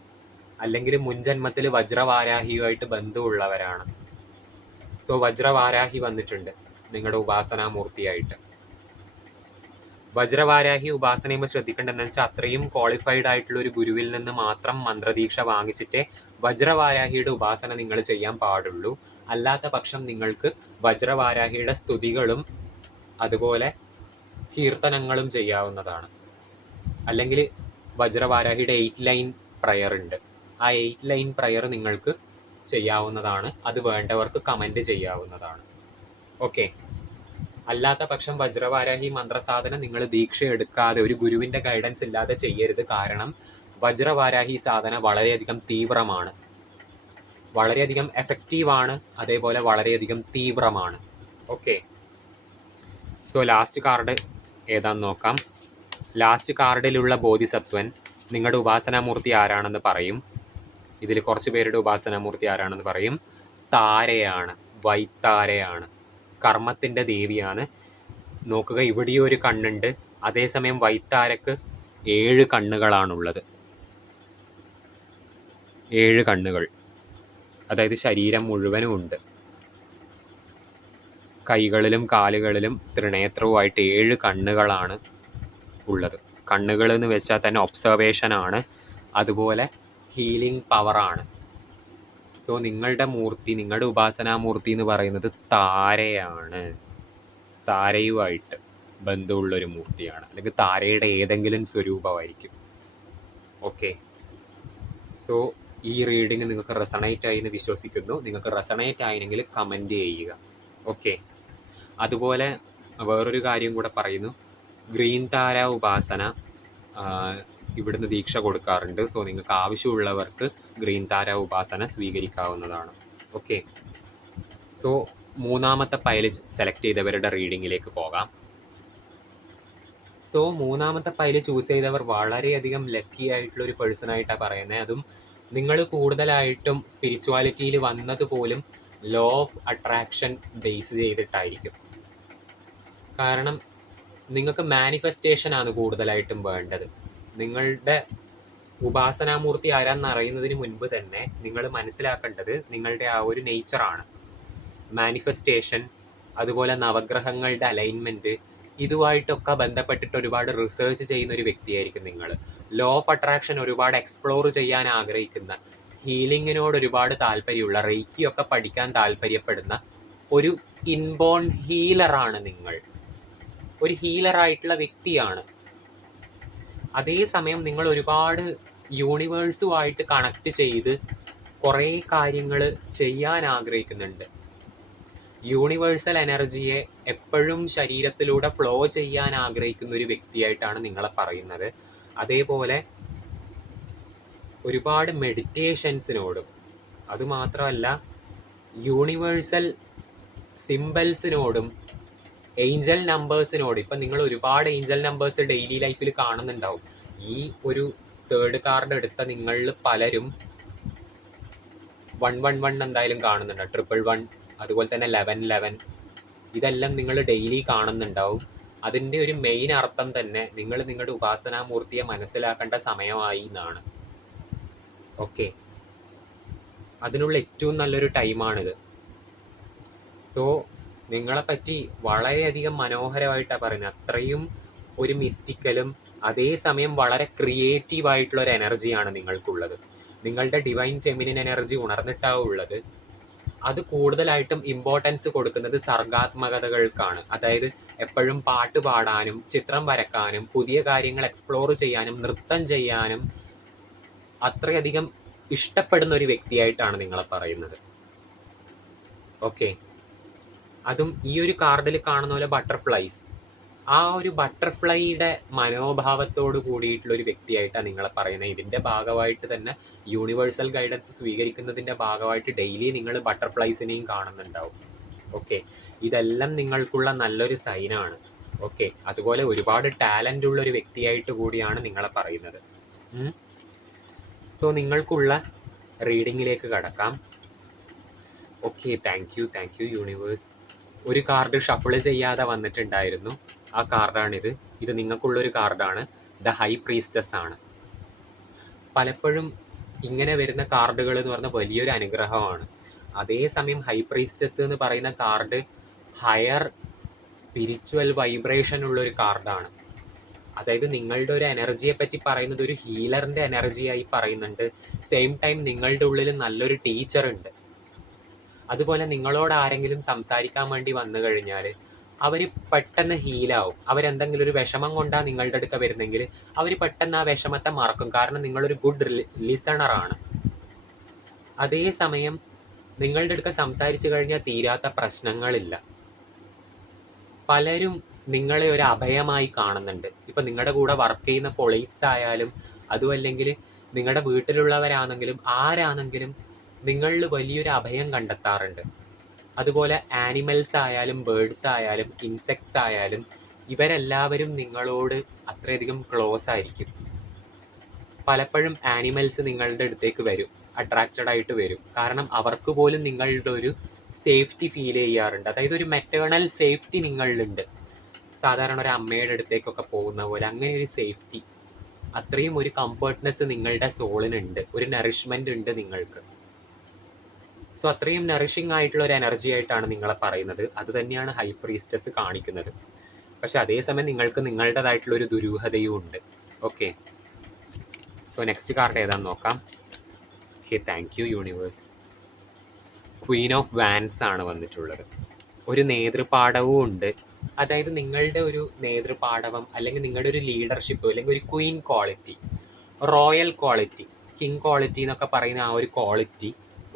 അല്ലെങ്കിൽ മുൻജന്മത്തിൽ വജ്രവാരാഹിയുമായിട്ട് ബന്ധമുള്ളവരാണ്. സോ വജ്രവാരാഹി വന്നിട്ടുണ്ട് നിങ്ങളുടെ ഉപാസനാമൂർത്തിയായിട്ട്. വജ്രവാരാഹി ഉപാസന ചെയ്യുമ്പോൾ ശ്രദ്ധിക്കേണ്ടതെന്ന് വെച്ചാൽ അത്രയും ക്വാളിഫൈഡ് ആയിട്ടുള്ള ഒരു ഗുരുവിൽ നിന്ന് മാത്രം മന്ത്രദീക്ഷ വാങ്ങിച്ചിട്ടേ വജ്രവാരാഹിയുടെ ഉപാസന നിങ്ങൾ ചെയ്യാൻ പാടുള്ളൂ. അല്ലാത്ത പക്ഷം നിങ്ങൾക്ക് വജ്രവാരാഹിയുടെ സ്തുതികളും അതുപോലെ കീർത്തനങ്ങളും ചെയ്യാവുന്നതാണ്. അല്ലെങ്കിൽ വജ്രവാരാഹിയുടെ 8 ലൈൻ പ്രയർ ഉണ്ട്, ആ 8 ലൈൻ പ്രയർ നിങ്ങൾക്ക് ചെയ്യാവുന്നതാണ്. അത് വേണ്ടവർക്ക് കമൻറ്റ് ചെയ്യാവുന്നതാണ്. ഓക്കെ. അല്ലാത്ത പക്ഷം വജ്രവാരാഹി മന്ത്രസാധന നിങ്ങൾ ദീക്ഷ എടുക്കാതെ ഒരു ഗുരുവിൻ്റെ ഗൈഡൻസ് ഇല്ലാതെ ചെയ്യരുത്. കാരണം വജ്രവാരാഹി സാധന വളരെയധികം തീവ്രമാണ്, വളരെയധികം എഫക്റ്റീവാണ്, അതേപോലെ വളരെയധികം തീവ്രമാണ്. ഓക്കെ. സോ ലാസ്റ്റ് കാർഡ് ഏതാന്ന് നോക്കാം. ലാസ്റ്റ് കാർഡിലുള്ള ബോധിസത്വൻ നിങ്ങളുടെ ഉപാസനാമൂർത്തി ആരാണെന്ന് പറയും. ഇതിൽ കുറച്ച് പേരുടെ ഉപാസനാമൂർത്തി ആരാണെന്ന് പറയും. താരയാണ്, വൈത്താരയാണ്, കർമ്മത്തിൻ്റെ ദേവിയാണ്. നോക്കുക, ഇവിടെയും ഒരു കണ്ണുണ്ട്. അതേസമയം വൈത്താരക്ക് 7 കണ്ണുകളാണുള്ളത്. 7 കണ്ണുകൾ, അതായത് ശരീരം മുഴുവനും ഉണ്ട്. കൈകളിലും കാലുകളിലും ത്രിനേത്രവുമായിട്ട് 7 കണ്ണുകളാണ് ഉള്ളത്. കണ്ണുകൾ എന്ന് വെച്ചാൽ തന്നെ ഒബ്സർവേഷനാണ്, അതുപോലെ ഹീലിംഗ് പവറാണ്. സോ നിങ്ങളുടെ മൂർത്തി, നിങ്ങളുടെ ഉപാസനാമൂർത്തി എന്ന് പറയുന്നത് താരയാണ്. താരയുമായിട്ട് ബന്ധമുള്ളൊരു മൂർത്തിയാണ്, അല്ലെങ്കിൽ താരയുടെ ഏതെങ്കിലും സ്വരൂപമായിരിക്കും. ഓക്കെ. സോ ഈ റീഡിങ് നിങ്ങൾക്ക് റെസണേറ്റ് ആയി എന്ന് വിശ്വസിക്കുന്നു. നിങ്ങൾക്ക് റെസണേറ്റ് ആയെങ്കിൽ കമൻറ്റ് ചെയ്യുക. ഓക്കെ. അതുപോലെ വേറൊരു കാര്യം കൂടെ പറയുന്നു. ഗ്രീൻ താര ഉപാസന ഇവിടുന്ന് ദീക്ഷ കൊടുക്കാറുണ്ട്. സോ നിങ്ങൾക്ക് ആവശ്യമുള്ളവർക്ക് ഗ്രീൻ താര ഉപാസന സ്വീകരിക്കാവുന്നതാണ്. ഓക്കെ. സോ മൂന്നാമത്തെ പൈല് സെലക്ട് ചെയ്തവരുടെ റീഡിങ്ങിലേക്ക് പോകാം. സോ മൂന്നാമത്തെ പൈല് ചൂസ് ചെയ്തവർ വളരെയധികം ലക്കി ആയിട്ടുള്ള ഒരു പേഴ്സൺ ആയിട്ടാണ് പറയുന്നത്. അതും നിങ്ങൾ കൂടുതലായിട്ടും സ്പിരിച്വാലിറ്റിയിൽ വന്നത് പോലും ലോ ഓഫ് അട്രാക്ഷൻ ബേസ് ചെയ്തിട്ടായിരിക്കും. കാരണം നിങ്ങൾക്ക് മാനിഫെസ്റ്റേഷനാണ് കൂടുതലായിട്ടും വേണ്ടത്. നിങ്ങളുടെ ഉപാസനാമൂർത്തി ആരാന്ന് അറിയുന്നതിന് മുൻപ് തന്നെ നിങ്ങൾ മനസ്സിലാക്കേണ്ടത് നിങ്ങളുടെ ആ ഒരു നേച്ചറാണ്. മാനിഫെസ്റ്റേഷൻ, അതുപോലെ നവഗ്രഹങ്ങളുടെ അലൈൻമെൻറ്റ്, ഇതുമായിട്ടൊക്കെ ബന്ധപ്പെട്ടിട്ട് ഒരുപാട് റിസർച്ച് ചെയ്യുന്ന ഒരു വ്യക്തിയായിരിക്കും നിങ്ങൾ. ലോ ഓഫ് അട്രാക്ഷൻ ഒരുപാട് എക്സ്പ്ലോർ ചെയ്യാൻ ആഗ്രഹിക്കുന്ന, ഹീലിങ്ങിനോട് ഒരുപാട് താല്പര്യമുള്ള, റെയ്ക്കിയൊക്കെ പഠിക്കാൻ താല്പര്യപ്പെടുന്ന ഒരു ഇൻബോൺ ഹീലറാണ് നിങ്ങൾ. ഒരു ഹീലറായിട്ടുള്ള വ്യക്തിയാണ്. അതേസമയം നിങ്ങൾ ഒരുപാട് യൂണിവേഴ്സുമായിട്ട് കണക്ട് ചെയ്ത് കുറേ കാര്യങ്ങൾ ചെയ്യാൻ ആഗ്രഹിക്കുന്നുണ്ട്. യൂണിവേഴ്സൽ എനർജിയെ എപ്പോഴും ശരീരത്തിലൂടെ ഫ്ലോ ചെയ്യാൻ ആഗ്രഹിക്കുന്ന ഒരു വ്യക്തിയായിട്ടാണ് നിങ്ങളെ പറയുന്നത്. അതേപോലെ ഒരുപാട് മെഡിറ്റേഷൻസിനോടും, അതുമാത്രമല്ല യൂണിവേഴ്സൽ സിംബൽസിനോടും ഏഞ്ചൽ നമ്പേഴ്സിനോട്, ഇപ്പം നിങ്ങൾ ഒരുപാട് ഏഞ്ചൽ നമ്പേഴ്സ് ഡെയിലി ലൈഫിൽ കാണുന്നുണ്ടാവും. ഈ ഒരു തേർഡ് കാർഡ് എടുത്ത നിങ്ങളിൽ പലരും 111 എന്തായാലും കാണുന്നുണ്ട്, 111, അതുപോലെ തന്നെ 1111, ഇതെല്ലാം നിങ്ങൾ ഡെയിലി കാണുന്നുണ്ടാവും. അതിൻ്റെ ഒരു മെയിൻ അർത്ഥം തന്നെ നിങ്ങൾ നിങ്ങളുടെ ഉപാസനാമൂർത്തിയെ മനസ്സിലാക്കേണ്ട സമയമായി എന്നാണ്. ഓക്കെ. അതിനുള്ള ഏറ്റവും നല്ലൊരു ടൈമാണിത്. സോ നിങ്ങളെപ്പറ്റി വളരെയധികം മനോഹരമായിട്ടാണ് പറയുന്നത്. അത്രയും ഒരു മിസ്റ്റിക്കലും അതേസമയം വളരെ ക്രിയേറ്റീവായിട്ടുള്ള ഒരു എനർജിയാണ് നിങ്ങൾക്കുള്ളത്. നിങ്ങളുടെ ഡിവൈൻ ഫെമിനിൻ എനർജി ഉണർന്നിട്ടാണ് ഉള്ളത്. അത് കൂടുതലായിട്ടും ഇമ്പോർട്ടൻസ് കൊടുക്കുന്നത് സർഗാത്മകതകൾക്കാണ്. അതായത് എപ്പോഴും പാട്ട് പാടാനും ചിത്രം വരക്കാനും പുതിയ കാര്യങ്ങൾ എക്സ്പ്ലോർ ചെയ്യാനും നൃത്തം ചെയ്യാനും അത്രയധികം ഇഷ്ടപ്പെടുന്ന ഒരു വ്യക്തിയായിട്ടാണ് നിങ്ങളെ പറയുന്നത്. ഓക്കെ. അതും ഈ ഒരു കാർഡിൽ കാണുന്ന പോലെ ബട്ടർഫ്ലൈസ്, ആ ഒരു ബട്ടർഫ്ലൈയുടെ മനോഭാവത്തോട് കൂടിയിട്ടുള്ള ഒരു വ്യക്തിയായിട്ടാണ് നിങ്ങളെ പറയുന്നത്. ഇതിൻ്റെ ഭാഗമായിട്ട് തന്നെ യൂണിവേഴ്സൽ ഗൈഡൻസ് സ്വീകരിക്കുന്നതിൻ്റെ ഭാഗമായിട്ട് ഡെയിലി നിങ്ങൾ ബട്ടർഫ്ലൈസിനെയും കാണുന്നുണ്ടാവും. ഓക്കെ. ഇതെല്ലാം നിങ്ങൾക്കുള്ള നല്ലൊരു സൈനാണ്. ഓക്കെ, അതുപോലെ ഒരുപാട് ടാലൻ്റ് ഉള്ള ഒരു വ്യക്തിയായിട്ട് കൂടിയാണ് നിങ്ങളെ പറയുന്നത്. സോ നിങ്ങൾക്കുള്ള റീഡിങ്ങിലേക്ക് കടക്കാം. Okay, thank you universe. ഒരു കാർഡ് ഷഫിൾ ചെയ്യാതെ വന്നിട്ടുണ്ടായിരുന്നു. ആ കാർഡാണിത്. ഇത് നിങ്ങൾക്കുള്ളൊരു കാർഡാണ്. ദ ഹൈ പ്രീസ്റ്റസ് ആണ്. പലപ്പോഴും ഇങ്ങനെ വരുന്ന കാർഡുകൾ എന്ന് പറഞ്ഞാൽ വലിയൊരു അനുഗ്രഹമാണ്. അതേസമയം ഹൈ പ്രീസ്റ്റസ് എന്ന് പറയുന്ന കാർഡ് ഹയർ സ്പിരിച്വൽ വൈബ്രേഷൻ ഉള്ളൊരു കാർഡാണ്. അതായത് നിങ്ങളുടെ ഒരു എനർജിയെ പറ്റി പറയുന്നത് ഒരു ഹീലറിൻ്റെ എനർജിയായി പറയുന്നുണ്ട്. സെയിം ടൈം നിങ്ങളുടെ ഉള്ളിൽ നല്ലൊരു ടീച്ചർ ഉണ്ട്. അതുപോലെ നിങ്ങളോട് ആരെങ്കിലും സംസാരിക്കാൻ വേണ്ടി വന്നു കഴിഞ്ഞാൽ അവർ പെട്ടെന്ന് ഹീലാവും. അവരെന്തെങ്കിലും ഒരു വിഷമം കൊണ്ടാണ് നിങ്ങളുടെ അടുക്ക വരുന്നെങ്കിൽ അവർ പെട്ടെന്ന് ആ വിഷമത്തെ മറക്കും. കാരണം നിങ്ങളൊരു ഗുഡ് ലിസണറാണ്. അതേസമയം നിങ്ങളുടെ അടുക്ക സംസാരിച്ചു കഴിഞ്ഞാൽ തീരാത്ത പ്രശ്നങ്ങളില്ല. പലരും നിങ്ങളെ ഒരു അഭയമായി കാണുന്നുണ്ട്. ഇപ്പം നിങ്ങളുടെ കൂടെ വർക്ക് ചെയ്യുന്ന കൊളീഗ്സ് ആയാലും അതും അല്ലെങ്കിൽ നിങ്ങളുടെ വീട്ടിലുള്ളവരാണെങ്കിലും ആരാണെങ്കിലും നിങ്ങളിൽ വലിയൊരു അഭയം കണ്ടെത്താറുണ്ട്. അതുപോലെ ആനിമൽസ് ആയാലും ബേർഡ്സ് ആയാലും ഇൻസെക്ട്സ് ആയാലും ഇവരെല്ലാവരും നിങ്ങളോട് അത്രയധികം ക്ലോസ് ആയിരിക്കും. പലപ്പോഴും ആനിമൽസ് നിങ്ങളുടെ അടുത്തേക്ക് വരും, അട്രാക്റ്റഡ് ആയിട്ട് വരും. കാരണം അവർക്ക് പോലും നിങ്ങളുടെ ഒരു സേഫ്റ്റി ഫീൽ ചെയ്യാറുണ്ട്. അതായത് ഒരു മെറ്റേണൽ സേഫ്റ്റി നിങ്ങളിലുണ്ട്. സാധാരണ ഒരു അമ്മയുടെ അടുത്തേക്കൊക്കെ പോകുന്ന പോലെ അങ്ങനെ ഒരു സേഫ്റ്റി, അത്രയും ഒരു കംഫർട്ട്നെസ് നിങ്ങളുടെ സോളിനുണ്ട്, ഒരു നറിഷ്മെൻ്റ് ഉണ്ട് നിങ്ങൾക്ക്. സോ അത്രയും നറിഷിംഗ് ആയിട്ടുള്ള ഒരു എനർജി ആയിട്ടാണ് നിങ്ങളെ പറയുന്നത്. അത് തന്നെയാണ് ഹൈ പ്രീസ്റ്റസ് കാണിക്കുന്നത്. പക്ഷെ അതേസമയം നിങ്ങൾക്ക് നിങ്ങളുടേതായിട്ടുള്ള ഒരു ദുരൂഹതയും ഉണ്ട്. ഓക്കെ, സോ നെക്സ്റ്റ് കാർഡ് ഏതാണെന്ന് നോക്കാം. Okay, thank you universe. Queen of wands ആണ് വന്നിട്ടുള്ളത്. ഒരു നേതൃപാടവവും ഉണ്ട്. അതായത് നിങ്ങളുടെ ഒരു നേതൃപാടവം അല്ലെങ്കിൽ നിങ്ങളുടെ ഒരു ലീഡർഷിപ്പ് അല്ലെങ്കിൽ ഒരു Queen quality, royal quality, king quality എന്നൊക്കെ പറയുന്ന ആ ഒരു ക്വാളിറ്റി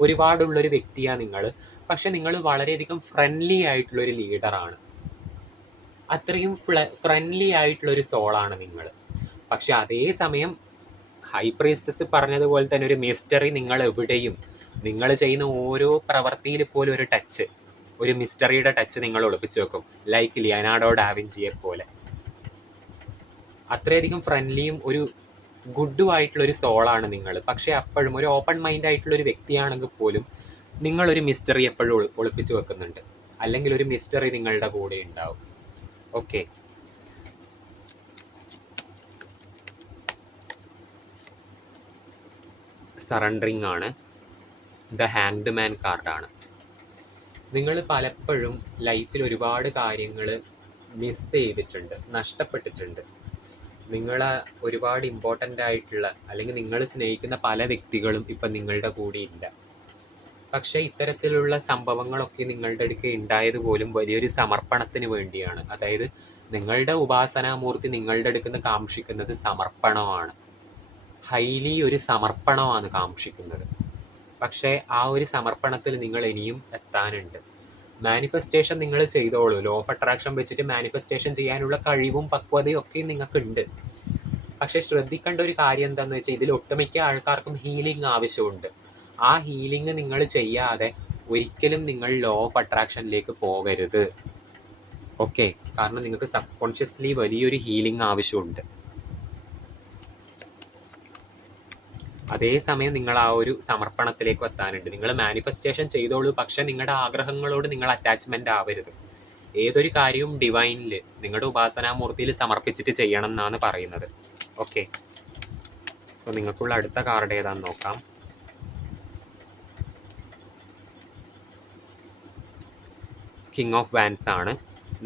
ഒരുപാടുള്ളൊരു വ്യക്തിയാണ് നിങ്ങൾ. പക്ഷെ നിങ്ങൾ വളരെയധികം ഫ്രണ്ട്ലി ആയിട്ടുള്ളൊരു ലീഡറാണ്. അത്രയും ഫ്രണ്ട്ലി ആയിട്ടുള്ളൊരു സോളാണ് നിങ്ങൾ. പക്ഷെ അതേസമയം ഹൈ പ്രീസ്റ്റസ് പറഞ്ഞതുപോലെ തന്നെ ഒരു മിസ്റ്ററി നിങ്ങൾ എവിടെയും, നിങ്ങൾ ചെയ്യുന്ന ഓരോ പ്രവൃത്തിയിൽ പോലും ഒരു ടച്ച്, ഒരു മിസ്റ്ററിയുടെ ടച്ച് നിങ്ങൾ ഒളിപ്പിച്ച് വെക്കും. ലൈക്ക് ലിയനാർഡോ ഡാവിഞ്ചിയെ പോലെ. അത്രയധികം ഫ്രണ്ട്ലിയും ഒരു ഗുഡുമായിട്ടുള്ളൊരു സോളാണ് നിങ്ങൾ. പക്ഷേ അപ്പോഴും ഒരു ഓപ്പൺ മൈൻഡ് ആയിട്ടുള്ളൊരു വ്യക്തിയാണെങ്കിൽ പോലും നിങ്ങളൊരു മിസ്റ്ററി എപ്പോഴും ഒളിപ്പിച്ച് വെക്കുന്നുണ്ട്. അല്ലെങ്കിൽ ഒരു മിസ്റ്ററി നിങ്ങളുടെ കൂടെ ഉണ്ടാവും. ഓക്കെ, സറണ്ടറിങ് ആണ്. ദ ഹാങ്ഡ് മാൻ കാർഡാണ്. നിങ്ങൾ പലപ്പോഴും ലൈഫിൽ ഒരുപാട് കാര്യങ്ങൾ മിസ് ചെയ്തിട്ടുണ്ട്, നഷ്ടപ്പെട്ടിട്ടുണ്ട്. നിങ്ങൾ ഒരുപാട് ഇമ്പോർട്ടൻ്റ് ആയിട്ടുള്ള അല്ലെങ്കിൽ നിങ്ങൾ സ്നേഹിക്കുന്ന പല വ്യക്തികളും ഇപ്പം നിങ്ങളുടെ കൂടെ ഇല്ല. പക്ഷേ ഇത്തരത്തിലുള്ള സംഭവങ്ങളൊക്കെ നിങ്ങളുടെ അടുക്ക് ഉണ്ടായത് പോലും വലിയൊരു സമർപ്പണത്തിന് വേണ്ടിയാണ്. അതായത് നിങ്ങളുടെ ഉപാസനാമൂർത്തി നിങ്ങളുടെ അടുക്കുന്ന കാക്ഷിക്കുന്നത് സമർപ്പണമാണ്. ഹൈലി ഒരു സമർപ്പണമാണ് കാക്ഷിക്കുന്നത്. പക്ഷേ ആ ഒരു സമർപ്പണത്തിൽ നിങ്ങൾ ഇനിയും എത്താനുണ്ട്. മാനിഫെസ്റ്റേഷൻ നിങ്ങൾ ചെയ്തോളൂ. ലോ ഓഫ് അട്രാക്ഷൻ വെച്ചിട്ട് മാനിഫെസ്റ്റേഷൻ ചെയ്യാനുള്ള കഴിവും പക്വതയും ഒക്കെ നിങ്ങൾക്കുണ്ട്. പക്ഷേ ശ്രദ്ധിക്കേണ്ട ഒരു കാര്യം എന്താണെന്ന് വെച്ചാൽ ഇതിൽ ഒട്ടുമിക്ക ആൾക്കാർക്കും ഹീലിംഗ് ആവശ്യമുണ്ട്. ആ ഹീലിംഗ് നിങ്ങൾ ചെയ്യാതെ ഒരിക്കലും നിങ്ങൾ ലോ ഓഫ് അട്രാക്ഷനിലേക്ക് പോകരുത്. ഓക്കെ, കാരണം നിങ്ങൾക്ക് സബ് കോൺഷ്യസ്ലി വലിയൊരു ഹീലിംഗ് ആവശ്യമുണ്ട്. അതേസമയം നിങ്ങൾ ആ ഒരു സമർപ്പണത്തിലേക്ക് എത്താനുണ്ട്. നിങ്ങൾ മാനിഫെസ്റ്റേഷൻ ചെയ്തോളൂ, പക്ഷെ നിങ്ങളുടെ ആഗ്രഹങ്ങളോട് നിങ്ങൾ അറ്റാച്ച്മെൻ്റ് ആവരുത്. ഏതൊരു കാര്യവും ഡിവൈനിൽ നിങ്ങളുടെ ഉപാസനാമൂർത്തിയിൽ സമർപ്പിച്ചിട്ട് ചെയ്യണം എന്നാണ് പറയുന്നത്. ഓക്കെ, സോ നിങ്ങൾക്കുള്ള അടുത്ത കാർഡ് ഏതാണെന്ന് നോക്കാം. കിങ് ഓഫ് വാൻസ് ആണ്.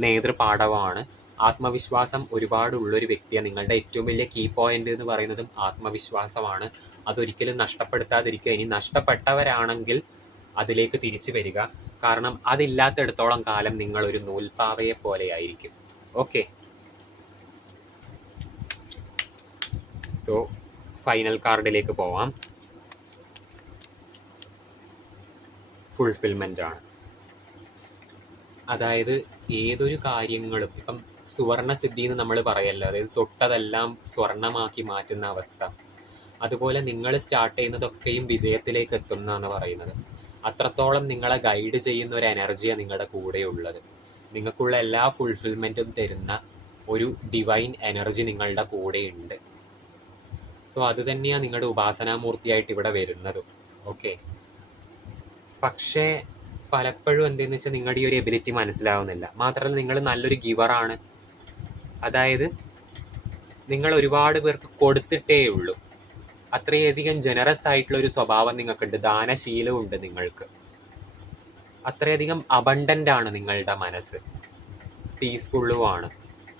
നേതൃപാടവമാണ്. ആത്മവിശ്വാസം ഒരുപാട് ഉള്ളൊരു വ്യക്തിയാണ്. നിങ്ങളുടെ ഏറ്റവും വലിയ കീ പോയിന്റ് എന്ന് പറയുന്നതും ആത്മവിശ്വാസമാണ്. അതൊരിക്കലും നഷ്ടപ്പെടുത്താതിരിക്കുക. ഇനി നഷ്ടപ്പെട്ടവരാണെങ്കിൽ അതിലേക്ക് തിരിച്ചു വരിക. കാരണം അതില്ലാത്തിടത്തോളം കാലം നിങ്ങളൊരു നൂൽപ്പാവയെ പോലെയായിരിക്കും. ഓക്കെ, സോ ഫൈനൽ കാർഡിലേക്ക് പോവാം. ഫുൾഫിൽമെൻ്റ് ആണ്. അതായത് ഏതൊരു കാര്യങ്ങളും ഇപ്പം സുവർണസിദ്ധി എന്ന് നമ്മൾ പറയല്ലോ, അതായത് തൊട്ടതെല്ലാം സ്വർണമാക്കി മാറ്റുന്ന അവസ്ഥ. അതുപോലെ നിങ്ങൾ സ്റ്റാർട്ട് ചെയ്യുന്നതൊക്കെയും വിജയത്തിലേക്ക് എത്തും എന്നാണ് പറയുന്നത്. അത്രത്തോളം നിങ്ങളെ ഗൈഡ് ചെയ്യുന്ന ഒരു എനർജിയാണ് നിങ്ങളുടെ കൂടെയുള്ളത്. നിങ്ങൾക്കുള്ള എല്ലാ ഫുൾഫിൽമെൻറ്റും തരുന്ന ഒരു ഡിവൈൻ എനർജി നിങ്ങളുടെ കൂടെയുണ്ട്. സോ അത് തന്നെയാണ് നിങ്ങളുടെ ഉപാസനാമൂർത്തിയായിട്ട് ഇവിടെ വരുന്നതും. ഓക്കെ, പക്ഷേ പലപ്പോഴും എന്തെന്ന് വെച്ചാൽ നിങ്ങളുടെ ഈ ഒരു എബിലിറ്റി മനസ്സിലാവുന്നില്ല. മാത്രമല്ല നിങ്ങൾ നല്ലൊരു ഗിവറാണ്. അതായത് നിങ്ങൾ ഒരുപാട് പേർക്ക് കൊടുത്തിട്ടേ ഉള്ളൂ. അത്രയധികം ജനറസ് ആയിട്ടുള്ള ഒരു സ്വഭാവം നിങ്ങൾക്കുണ്ട്, ദാനശീലമുണ്ട് നിങ്ങൾക്ക്. അത്രയധികം അബണ്ടൻ്റ് ആണ് നിങ്ങളുടെ മനസ്സ്, പീസ്ഫുള്ളുമാണ്,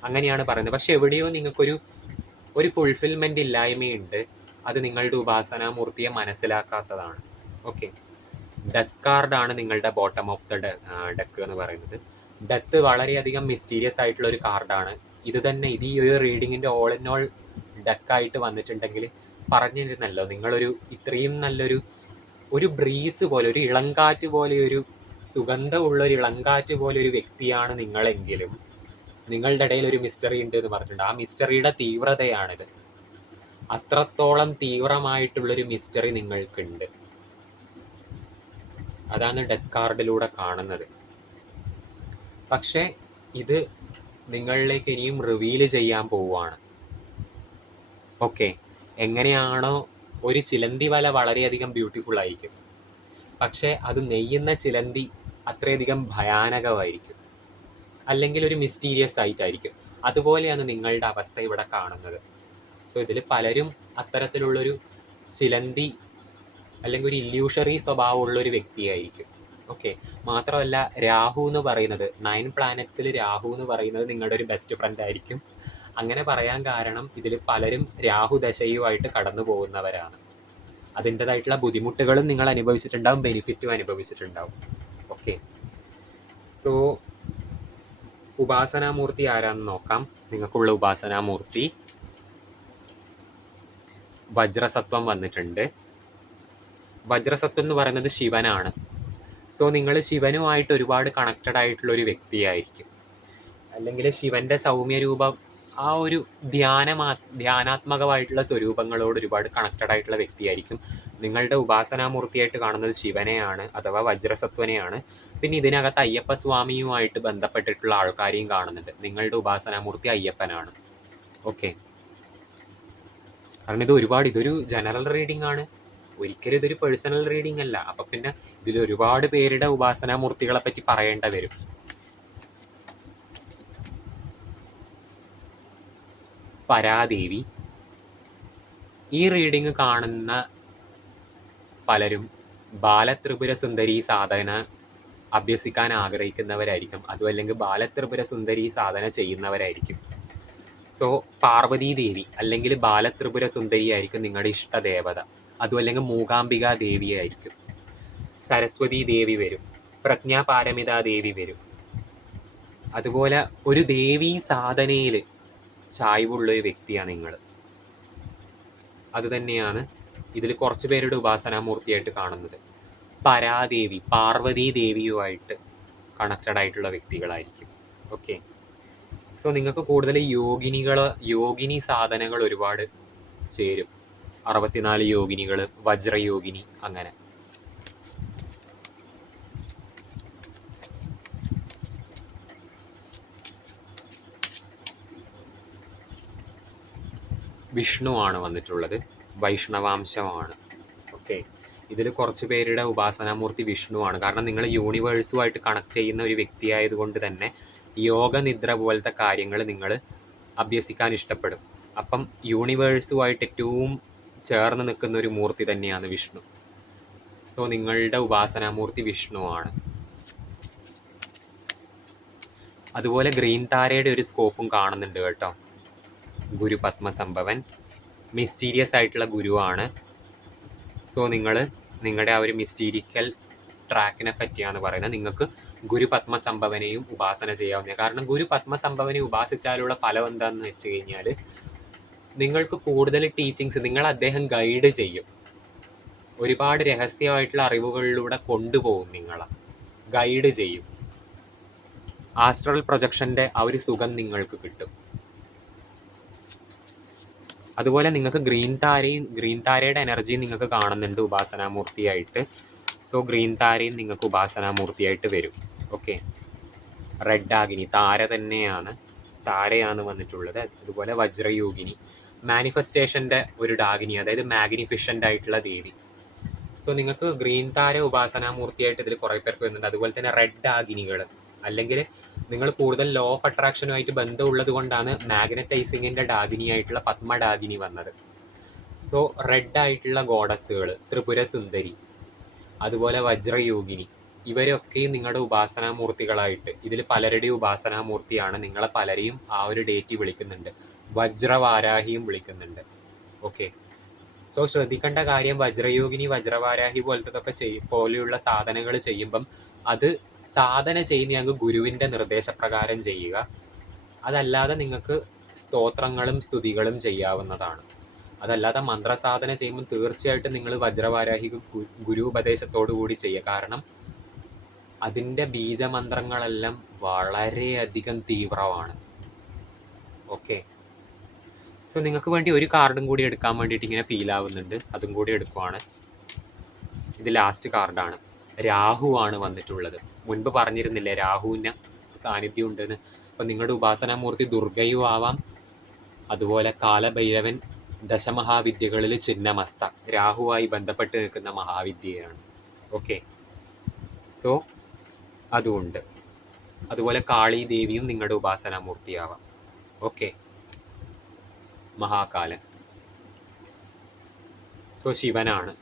അങ്ങനെയാണ് പറയുന്നത്. പക്ഷെ എവിടെയോ നിങ്ങൾക്കൊരു ഫുൾഫിൽമെൻ്റ് ഇല്ലായ്മയുണ്ട്. അത് നിങ്ങളുടെ ഉപാസനാമൂർത്തിയെ മനസ്സിലാക്കാത്തതാണ്. ഓക്കെ, ഡെത്ത് കാർഡാണ് നിങ്ങളുടെ ബോട്ടം ഓഫ് ദ ഡെക്ക് എന്ന് പറയുന്നത്. ഡെത്ത് വളരെയധികം മിസ്റ്റീരിയസ് ആയിട്ടുള്ള ഒരു കാർഡാണ്. ഇത് ഈ ഒരു റീഡിങ്ങിൻ്റെ ഓൾ ഇൻ ഓൾ ഡെക്കായിട്ട് വന്നിട്ടുണ്ടെങ്കിൽ പറഞ്ഞിരുന്നല്ലോ, നിങ്ങളൊരു ഇത്രയും നല്ലൊരു ബ്രീസ് പോലെ, ഒരു ഇളങ്കാറ്റ് പോലെ, ഒരു സുഗന്ധമുള്ള ഒരു ഇളങ്കാറ്റ് പോലെ ഒരു വ്യക്തിയാണ് നിങ്ങളെങ്കിലും നിങ്ങളുടെ ഇടയിൽ ഒരു മിസ്റ്ററി ഉണ്ട് എന്ന് പറഞ്ഞിട്ടുണ്ട്. ആ മിസ്റ്ററിയുടെ തീവ്രതയാണിത്. അത്രത്തോളം തീവ്രമായിട്ടുള്ളൊരു മിസ്റ്ററി നിങ്ങൾക്കുണ്ട്. അതാണ് ഡെത്ത് കാർഡിലൂടെ കാണുന്നത്. പക്ഷേ ഇത് നിങ്ങളിലേക്ക് ഇനിയും റിവീൽ ചെയ്യാൻ പോവുകയാണ്. ഓക്കെ, എങ്ങനെയാണോ ഒരു ചിലന്തി വല വളരെയധികം ബ്യൂട്ടിഫുൾ ആയിരിക്കും, പക്ഷേ അത് നെയ്യുന്ന ചിലന്തി അത്രയധികം ഭയാനകമായിരിക്കും, അല്ലെങ്കിൽ ഒരു മിസ്റ്റീരിയസ് ആയിട്ടായിരിക്കും. അതുപോലെയാണ് നിങ്ങളുടെ അവസ്ഥ ഇവിടെ കാണുന്നത്. സോ ഇതിൽ പലരും അത്തരത്തിലുള്ളൊരു ചിലന്തി അല്ലെങ്കിൽ ഒരു ഇല്യൂഷറി സ്വഭാവമുള്ളൊരു വ്യക്തിയായിരിക്കും. ഓക്കെ, മാത്രമല്ല രാഹു എന്ന് പറയുന്നത് 9 പ്ലാനറ്റ്സിൽ രാഹു എന്ന് പറയുന്നത് നിങ്ങളുടെ ഒരു ബെസ്റ്റ് ഫ്രണ്ട് ആയിരിക്കും. അങ്ങനെ പറയാൻ കാരണം ഇതിൽ പലരും രാഹു ദശയുമായിട്ട് കടന്നു പോകുന്നവരാണ്. അതിൻ്റെതായിട്ടുള്ള ബുദ്ധിമുട്ടുകളും നിങ്ങൾ അനുഭവിച്ചിട്ടുണ്ടാവും, ബെനിഫിറ്റും അനുഭവിച്ചിട്ടുണ്ടാവും. ഓക്കെ, സോ ഉപാസനാമൂർത്തി ആരാന്ന് നോക്കാം. നിങ്ങൾക്കുള്ള ഉപാസനാമൂർത്തി വജ്രസത്വം വന്നിട്ടുണ്ട്. വജ്രസത്വം എന്ന് പറയുന്നത് ശിവനാണ്. സോ നിങ്ങൾ ശിവനുമായിട്ട് ഒരുപാട് കണക്റ്റഡ് ആയിട്ടുള്ള ഒരു വ്യക്തിയായിരിക്കും, അല്ലെങ്കിൽ ശിവൻ്റെ സൗമ്യരൂപം, ആ ഒരു ധ്യാനാത്മകമായിട്ടുള്ള സ്വരൂപങ്ങളോട് ഒരുപാട് കണക്റ്റഡ് ആയിട്ടുള്ള വ്യക്തിയായിരിക്കും. നിങ്ങളുടെ ഉപാസനാമൂർത്തിയായിട്ട് കാണുന്നത് ശിവനെയാണ്, അഥവാ വജ്രസത്വനെയാണ്. പിന്നെ ഇതിനകത്ത് അയ്യപ്പസ്വാമിയുമായിട്ട് ബന്ധപ്പെട്ടിട്ടുള്ള ആൾക്കാരെയും കാണുന്നുണ്ട്. നിങ്ങളുടെ ഉപാസനാമൂർത്തി അയ്യപ്പനാണ്. ഓക്കെ, കാരണം ഇതൊരു ജനറൽ റീഡിംഗ് ആണ്, ഒരിക്കലും ഇതൊരു പേഴ്സണൽ റീഡിംഗ് അല്ല. അപ്പം പിന്നെ ഇതിൽ ഒരുപാട് പേരുടെ ഉപാസനാമൂർത്തികളെ പറ്റി പറയേണ്ട വരും. പരാദേവി. ഈ റീഡിംഗ് കാണുന്ന പലരും ബാലത്രിപുര സുന്ദരി സാധന അഭ്യസിക്കാൻ ആഗ്രഹിക്കുന്നവരായിരിക്കും, അതും അല്ലെങ്കിൽ ബാലത്രിപുര സുന്ദരി സാധന ചെയ്യുന്നവരായിരിക്കും. സോ പാർവതീ ദേവി അല്ലെങ്കിൽ ബാലത്രിപുര സുന്ദരി ആയിരിക്കും നിങ്ങളുടെ ഇഷ്ടദേവത. അതും അല്ലെങ്കിൽ മൂകാംബിക ദേവിയായിരിക്കും. സരസ്വതി ദേവി വരും, പ്രജ്ഞാപാരമിതാ ദേവി വരും. അതുപോലെ ഒരു ദേവീ സാധനയിൽ ചായ്വുള്ളൊരു വ്യക്തിയാണ് നിങ്ങൾ. അതുതന്നെയാണ് ഇതിൽ കുറച്ച് പേരുടെ ഉപാസനാമൂർത്തിയായിട്ട് കാണുന്നത്. പരാദേവി, പാർവതീ ദേവിയുമായിട്ട് കണക്റ്റഡ് ആയിട്ടുള്ള വ്യക്തികളായിരിക്കും. ഓക്കെ, സോ നിങ്ങൾക്ക് കൂടുതൽ യോഗിനി സാധനങ്ങൾ ഒരുപാട് ചേരും. 64 യോഗിനികൾ, വജ്രയോഗിനി, അങ്ങനെ. വിഷ്ണുവാണ് വന്നിട്ടുള്ളത്, വൈഷ്ണവാംശമാണ്. ഓക്കെ, ഇതിൽ കുറച്ച് പേരുടെ ഉപാസനാമൂർത്തി വിഷ്ണുവാണ്. കാരണം നിങ്ങൾ യൂണിവേഴ്സുമായിട്ട് കണക്ട് ചെയ്യുന്ന ഒരു വ്യക്തിയായതുകൊണ്ട് തന്നെ യോഗനിദ്ര പോലത്തെ കാര്യങ്ങൾ നിങ്ങൾ അഭ്യസിക്കാൻ ഇഷ്ടപ്പെടും. അപ്പം യൂണിവേഴ്സുമായിട്ട് ഏറ്റവും ചേർന്ന് നിൽക്കുന്ന ഒരു മൂർത്തി തന്നെയാണ് വിഷ്ണു. സോ നിങ്ങളുടെ ഉപാസനാമൂർത്തി വിഷ്ണുവാണ്. അതുപോലെ ഗ്രീൻ താരയുടെ ഒരു സ്കോപ്പും കാണുന്നുണ്ട് കേട്ടോ. ഗുരു പത്മസംഭവൻ മിസ്റ്റീരിയസ് ആയിട്ടുള്ള ഗുരുവാണ്. സോ നിങ്ങളുടെ ആ ഒരു മിസ്റ്റീരിക്കൽ ട്രാക്കിനെ പറ്റിയാണ് പറയുന്നത്. നിങ്ങൾക്ക് ഗുരു പത്മസംഭവനെയും ഉപാസന ചെയ്യാവുന്നതാണ്. കാരണം ഗുരു പത്മസംഭവനെ ഉപാസിച്ചാലുള്ള ഫലം എന്താണെന്ന് വെച്ച് കഴിഞ്ഞാൽ നിങ്ങൾക്ക് കൂടുതൽ ടീച്ചിങ്സ്, അദ്ദേഹം ഗൈഡ് ചെയ്യും. ഒരുപാട് രഹസ്യമായിട്ടുള്ള അറിവുകളിലൂടെ കൊണ്ടുപോകും, നിങ്ങളെ ഗൈഡ് ചെയ്യും. ആസ്ട്രൽ പ്രൊജക്ഷൻ്റെ ആ ഒരു സുഖം നിങ്ങൾക്ക് കിട്ടും. അതുപോലെ നിങ്ങൾക്ക് ഗ്രീൻ താരയുടെ എനർജി നിങ്ങൾക്ക് കാണുന്നുണ്ട് ഉപാസനാമൂർത്തിയായിട്ട്. സോ ഗ്രീൻ താരയും നിങ്ങൾക്ക് ഉപാസനാമൂർത്തിയായിട്ട് വരും. ഓക്കെ, റെഡ് ഡാഗിനി താര തന്നെയാണ്, താരയാണ് വന്നിട്ടുള്ളത്. അതുപോലെ വജ്രയോഗിനി മാനിഫെസ്റ്റേഷൻ്റെ ഒരു ഡാഗിനി, അതായത് മാഗ്നിഫിഷ്യൻ്റ് ആയിട്ടുള്ള ദേവി. സോ നിങ്ങൾക്ക് ഗ്രീൻ താര ഉപാസനാമൂർത്തിയായിട്ട് ഇതിൽ കുറേ പേർക്ക് വരുന്നുണ്ട്. അതുപോലെ തന്നെ റെഡ് ഡാഗിനികൾ, അല്ലെങ്കിൽ നിങ്ങൾ കൂടുതൽ ലോ ഓഫ് അട്രാക്ഷനുമായിട്ട് ബന്ധമുള്ളത് കൊണ്ടാണ് മാഗ്നറ്റൈസിങ്ങിൻ്റെ ഡാഗിനിയായിട്ടുള്ള പത്മ ഡാഗിനി വന്നത്. സോ റെഡ് ആയിട്ടുള്ള ഗോഡസുകൾ, ത്രിപുര സുന്ദരി, അതുപോലെ വജ്രയോഗിനി, ഇവരൊക്കെയും നിങ്ങളുടെ ഉപാസനാമൂർത്തികളായിട്ട്, ഇതിൽ പലരുടെയും ഉപാസനാമൂർത്തിയാണ്. നിങ്ങളെ പലരെയും ആ ഒരു ഡേറ്റ് വിളിക്കുന്നുണ്ട്. വജ്രവാരാഹിയും വിളിക്കുന്നുണ്ട്. ഓക്കെ, സോ ശ്രദ്ധിക്കേണ്ട കാര്യം, വജ്രയോഗിനി വജ്രവാരാഹി പോലെയുള്ള സാധനങ്ങൾ ചെയ്യുമ്പം അത് സാധന ചെയ്യുന്ന ഞങ്ങൾക്ക് ഗുരുവിൻ്റെ നിർദ്ദേശപ്രകാരം ചെയ്യുക. അതല്ലാതെ നിങ്ങൾക്ക് സ്തോത്രങ്ങളും സ്തുതികളും ചെയ്യാവുന്നതാണ്. അതല്ലാതെ മന്ത്രസാധന ചെയ്യുമ്പോൾ തീർച്ചയായിട്ടും നിങ്ങൾ വജ്രവാരാഹി ഗുരു ഉപദേശത്തോടു കൂടി ചെയ്യുക. കാരണം അതിൻ്റെ ബീജമന്ത്രങ്ങളെല്ലാം വളരെയധികം തീവ്രമാണ്. ഓക്കെ, സോ നിങ്ങൾക്ക് വേണ്ടി ഒരു കാർഡും കൂടി എടുക്കാൻ വേണ്ടിയിട്ട് ഇങ്ങനെ ഫീൽ ആവുന്നുണ്ട്. അതും കൂടി എടുക്കുവാണ്. ഇത് ലാസ്റ്റ് കാർഡാണ്. രാഹുവാണ് വന്നിട്ടുള്ളത്. മുൻപ് പറഞ്ഞിരുന്നില്ലേ രാഹുവിൻ്റെ സാന്നിധ്യം ഉണ്ടെന്ന്. അപ്പം നിങ്ങളുടെ ഉപാസനാമൂർത്തി ദുർഗയും ആവാം, അതുപോലെ കാലഭൈരവൻ ദശമഹാവിദ്യകളിൽ ചിന്നമസ്ത, രാഹുവായി ബന്ധപ്പെട്ട് നിൽക്കുന്ന മഹാവിദ്യയാണ്. ഓക്കെ, സോ അതുകൊണ്ട് അതുപോലെ കാളി ദേവിയും നിങ്ങളുടെ ഉപാസനാമൂർത്തിയാവാം. Okay, മഹാകാലൻ, so ശിവനാണ്.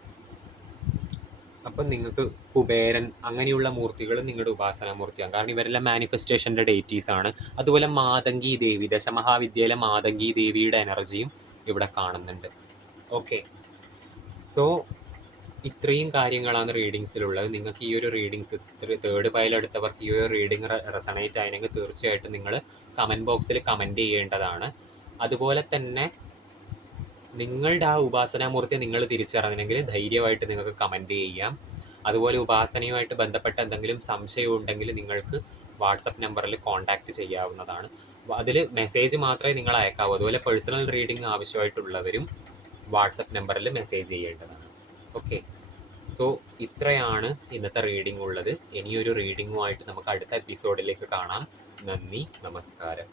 അപ്പം നിങ്ങൾക്ക് കുബേരൻ അങ്ങനെയുള്ള മൂർത്തികൾ നിങ്ങളുടെ ഉപാസനാമൂർത്തിയാണ്. കാരണം ഇവരെല്ലാം മാനിഫെസ്റ്റേഷൻ്റെ ഡേറ്റീസാണ്. അതുപോലെ മാതങ്കി ദേവി, ദശമഹാവിദ്യയിലെ മാതങ്കി ദേവിയുടെ എനർജിയും ഇവിടെ കാണുന്നുണ്ട്. ഓക്കെ, സോ ഇത്രയും കാര്യങ്ങളാണ് റീഡിങ്സിലുള്ളത്. നിങ്ങൾക്ക് ഈ ഒരു റീഡിങ്സ്, തേർഡ് പൈൽ എടുത്തവർക്ക് ഈ ഒരു റീഡിങ് റെസണേറ്റ് ആയെങ്കിൽ തീർച്ചയായിട്ടും നിങ്ങൾ കമൻറ്റ് ബോക്സിൽ കമൻറ്റ് ചെയ്യേണ്ടതാണ്. അതുപോലെ തന്നെ നിങ്ങളുടെ ആ ഉപാസനാമൂർത്തിയെ നിങ്ങൾ തിരിച്ചറിയണമെങ്കിൽ ധൈര്യമായിട്ട് നിങ്ങൾക്ക് കമൻറ്റ് ചെയ്യാം. അതുപോലെ ഉപാസനയുമായിട്ട് ബന്ധപ്പെട്ട എന്തെങ്കിലും സംശയം ഉണ്ടെങ്കിൽ നിങ്ങൾക്ക് വാട്സപ്പ് നമ്പറിൽ കോൺടാക്റ്റ് ചെയ്യാവുന്നതാണ്. അതിൽ മെസ്സേജ് മാത്രമേ നിങ്ങൾ അയക്കാവൂ. അതുപോലെ പേഴ്സണൽ റീഡിംഗ് ആവശ്യമായിട്ടുള്ളവരും വാട്സപ്പ് നമ്പറിൽ മെസ്സേജ് ചെയ്യേണ്ടതാണ്. ഓക്കെ, സോ ഇത്രയാണ് ഇന്നത്തെ റീഡിംഗ് ഉള്ളത്. ഇനിയൊരു റീഡിങ്ങുമായിട്ട് നമുക്ക് അടുത്ത എപ്പിസോഡിലേക്ക് കാണാം. നന്ദി, നമസ്കാരം.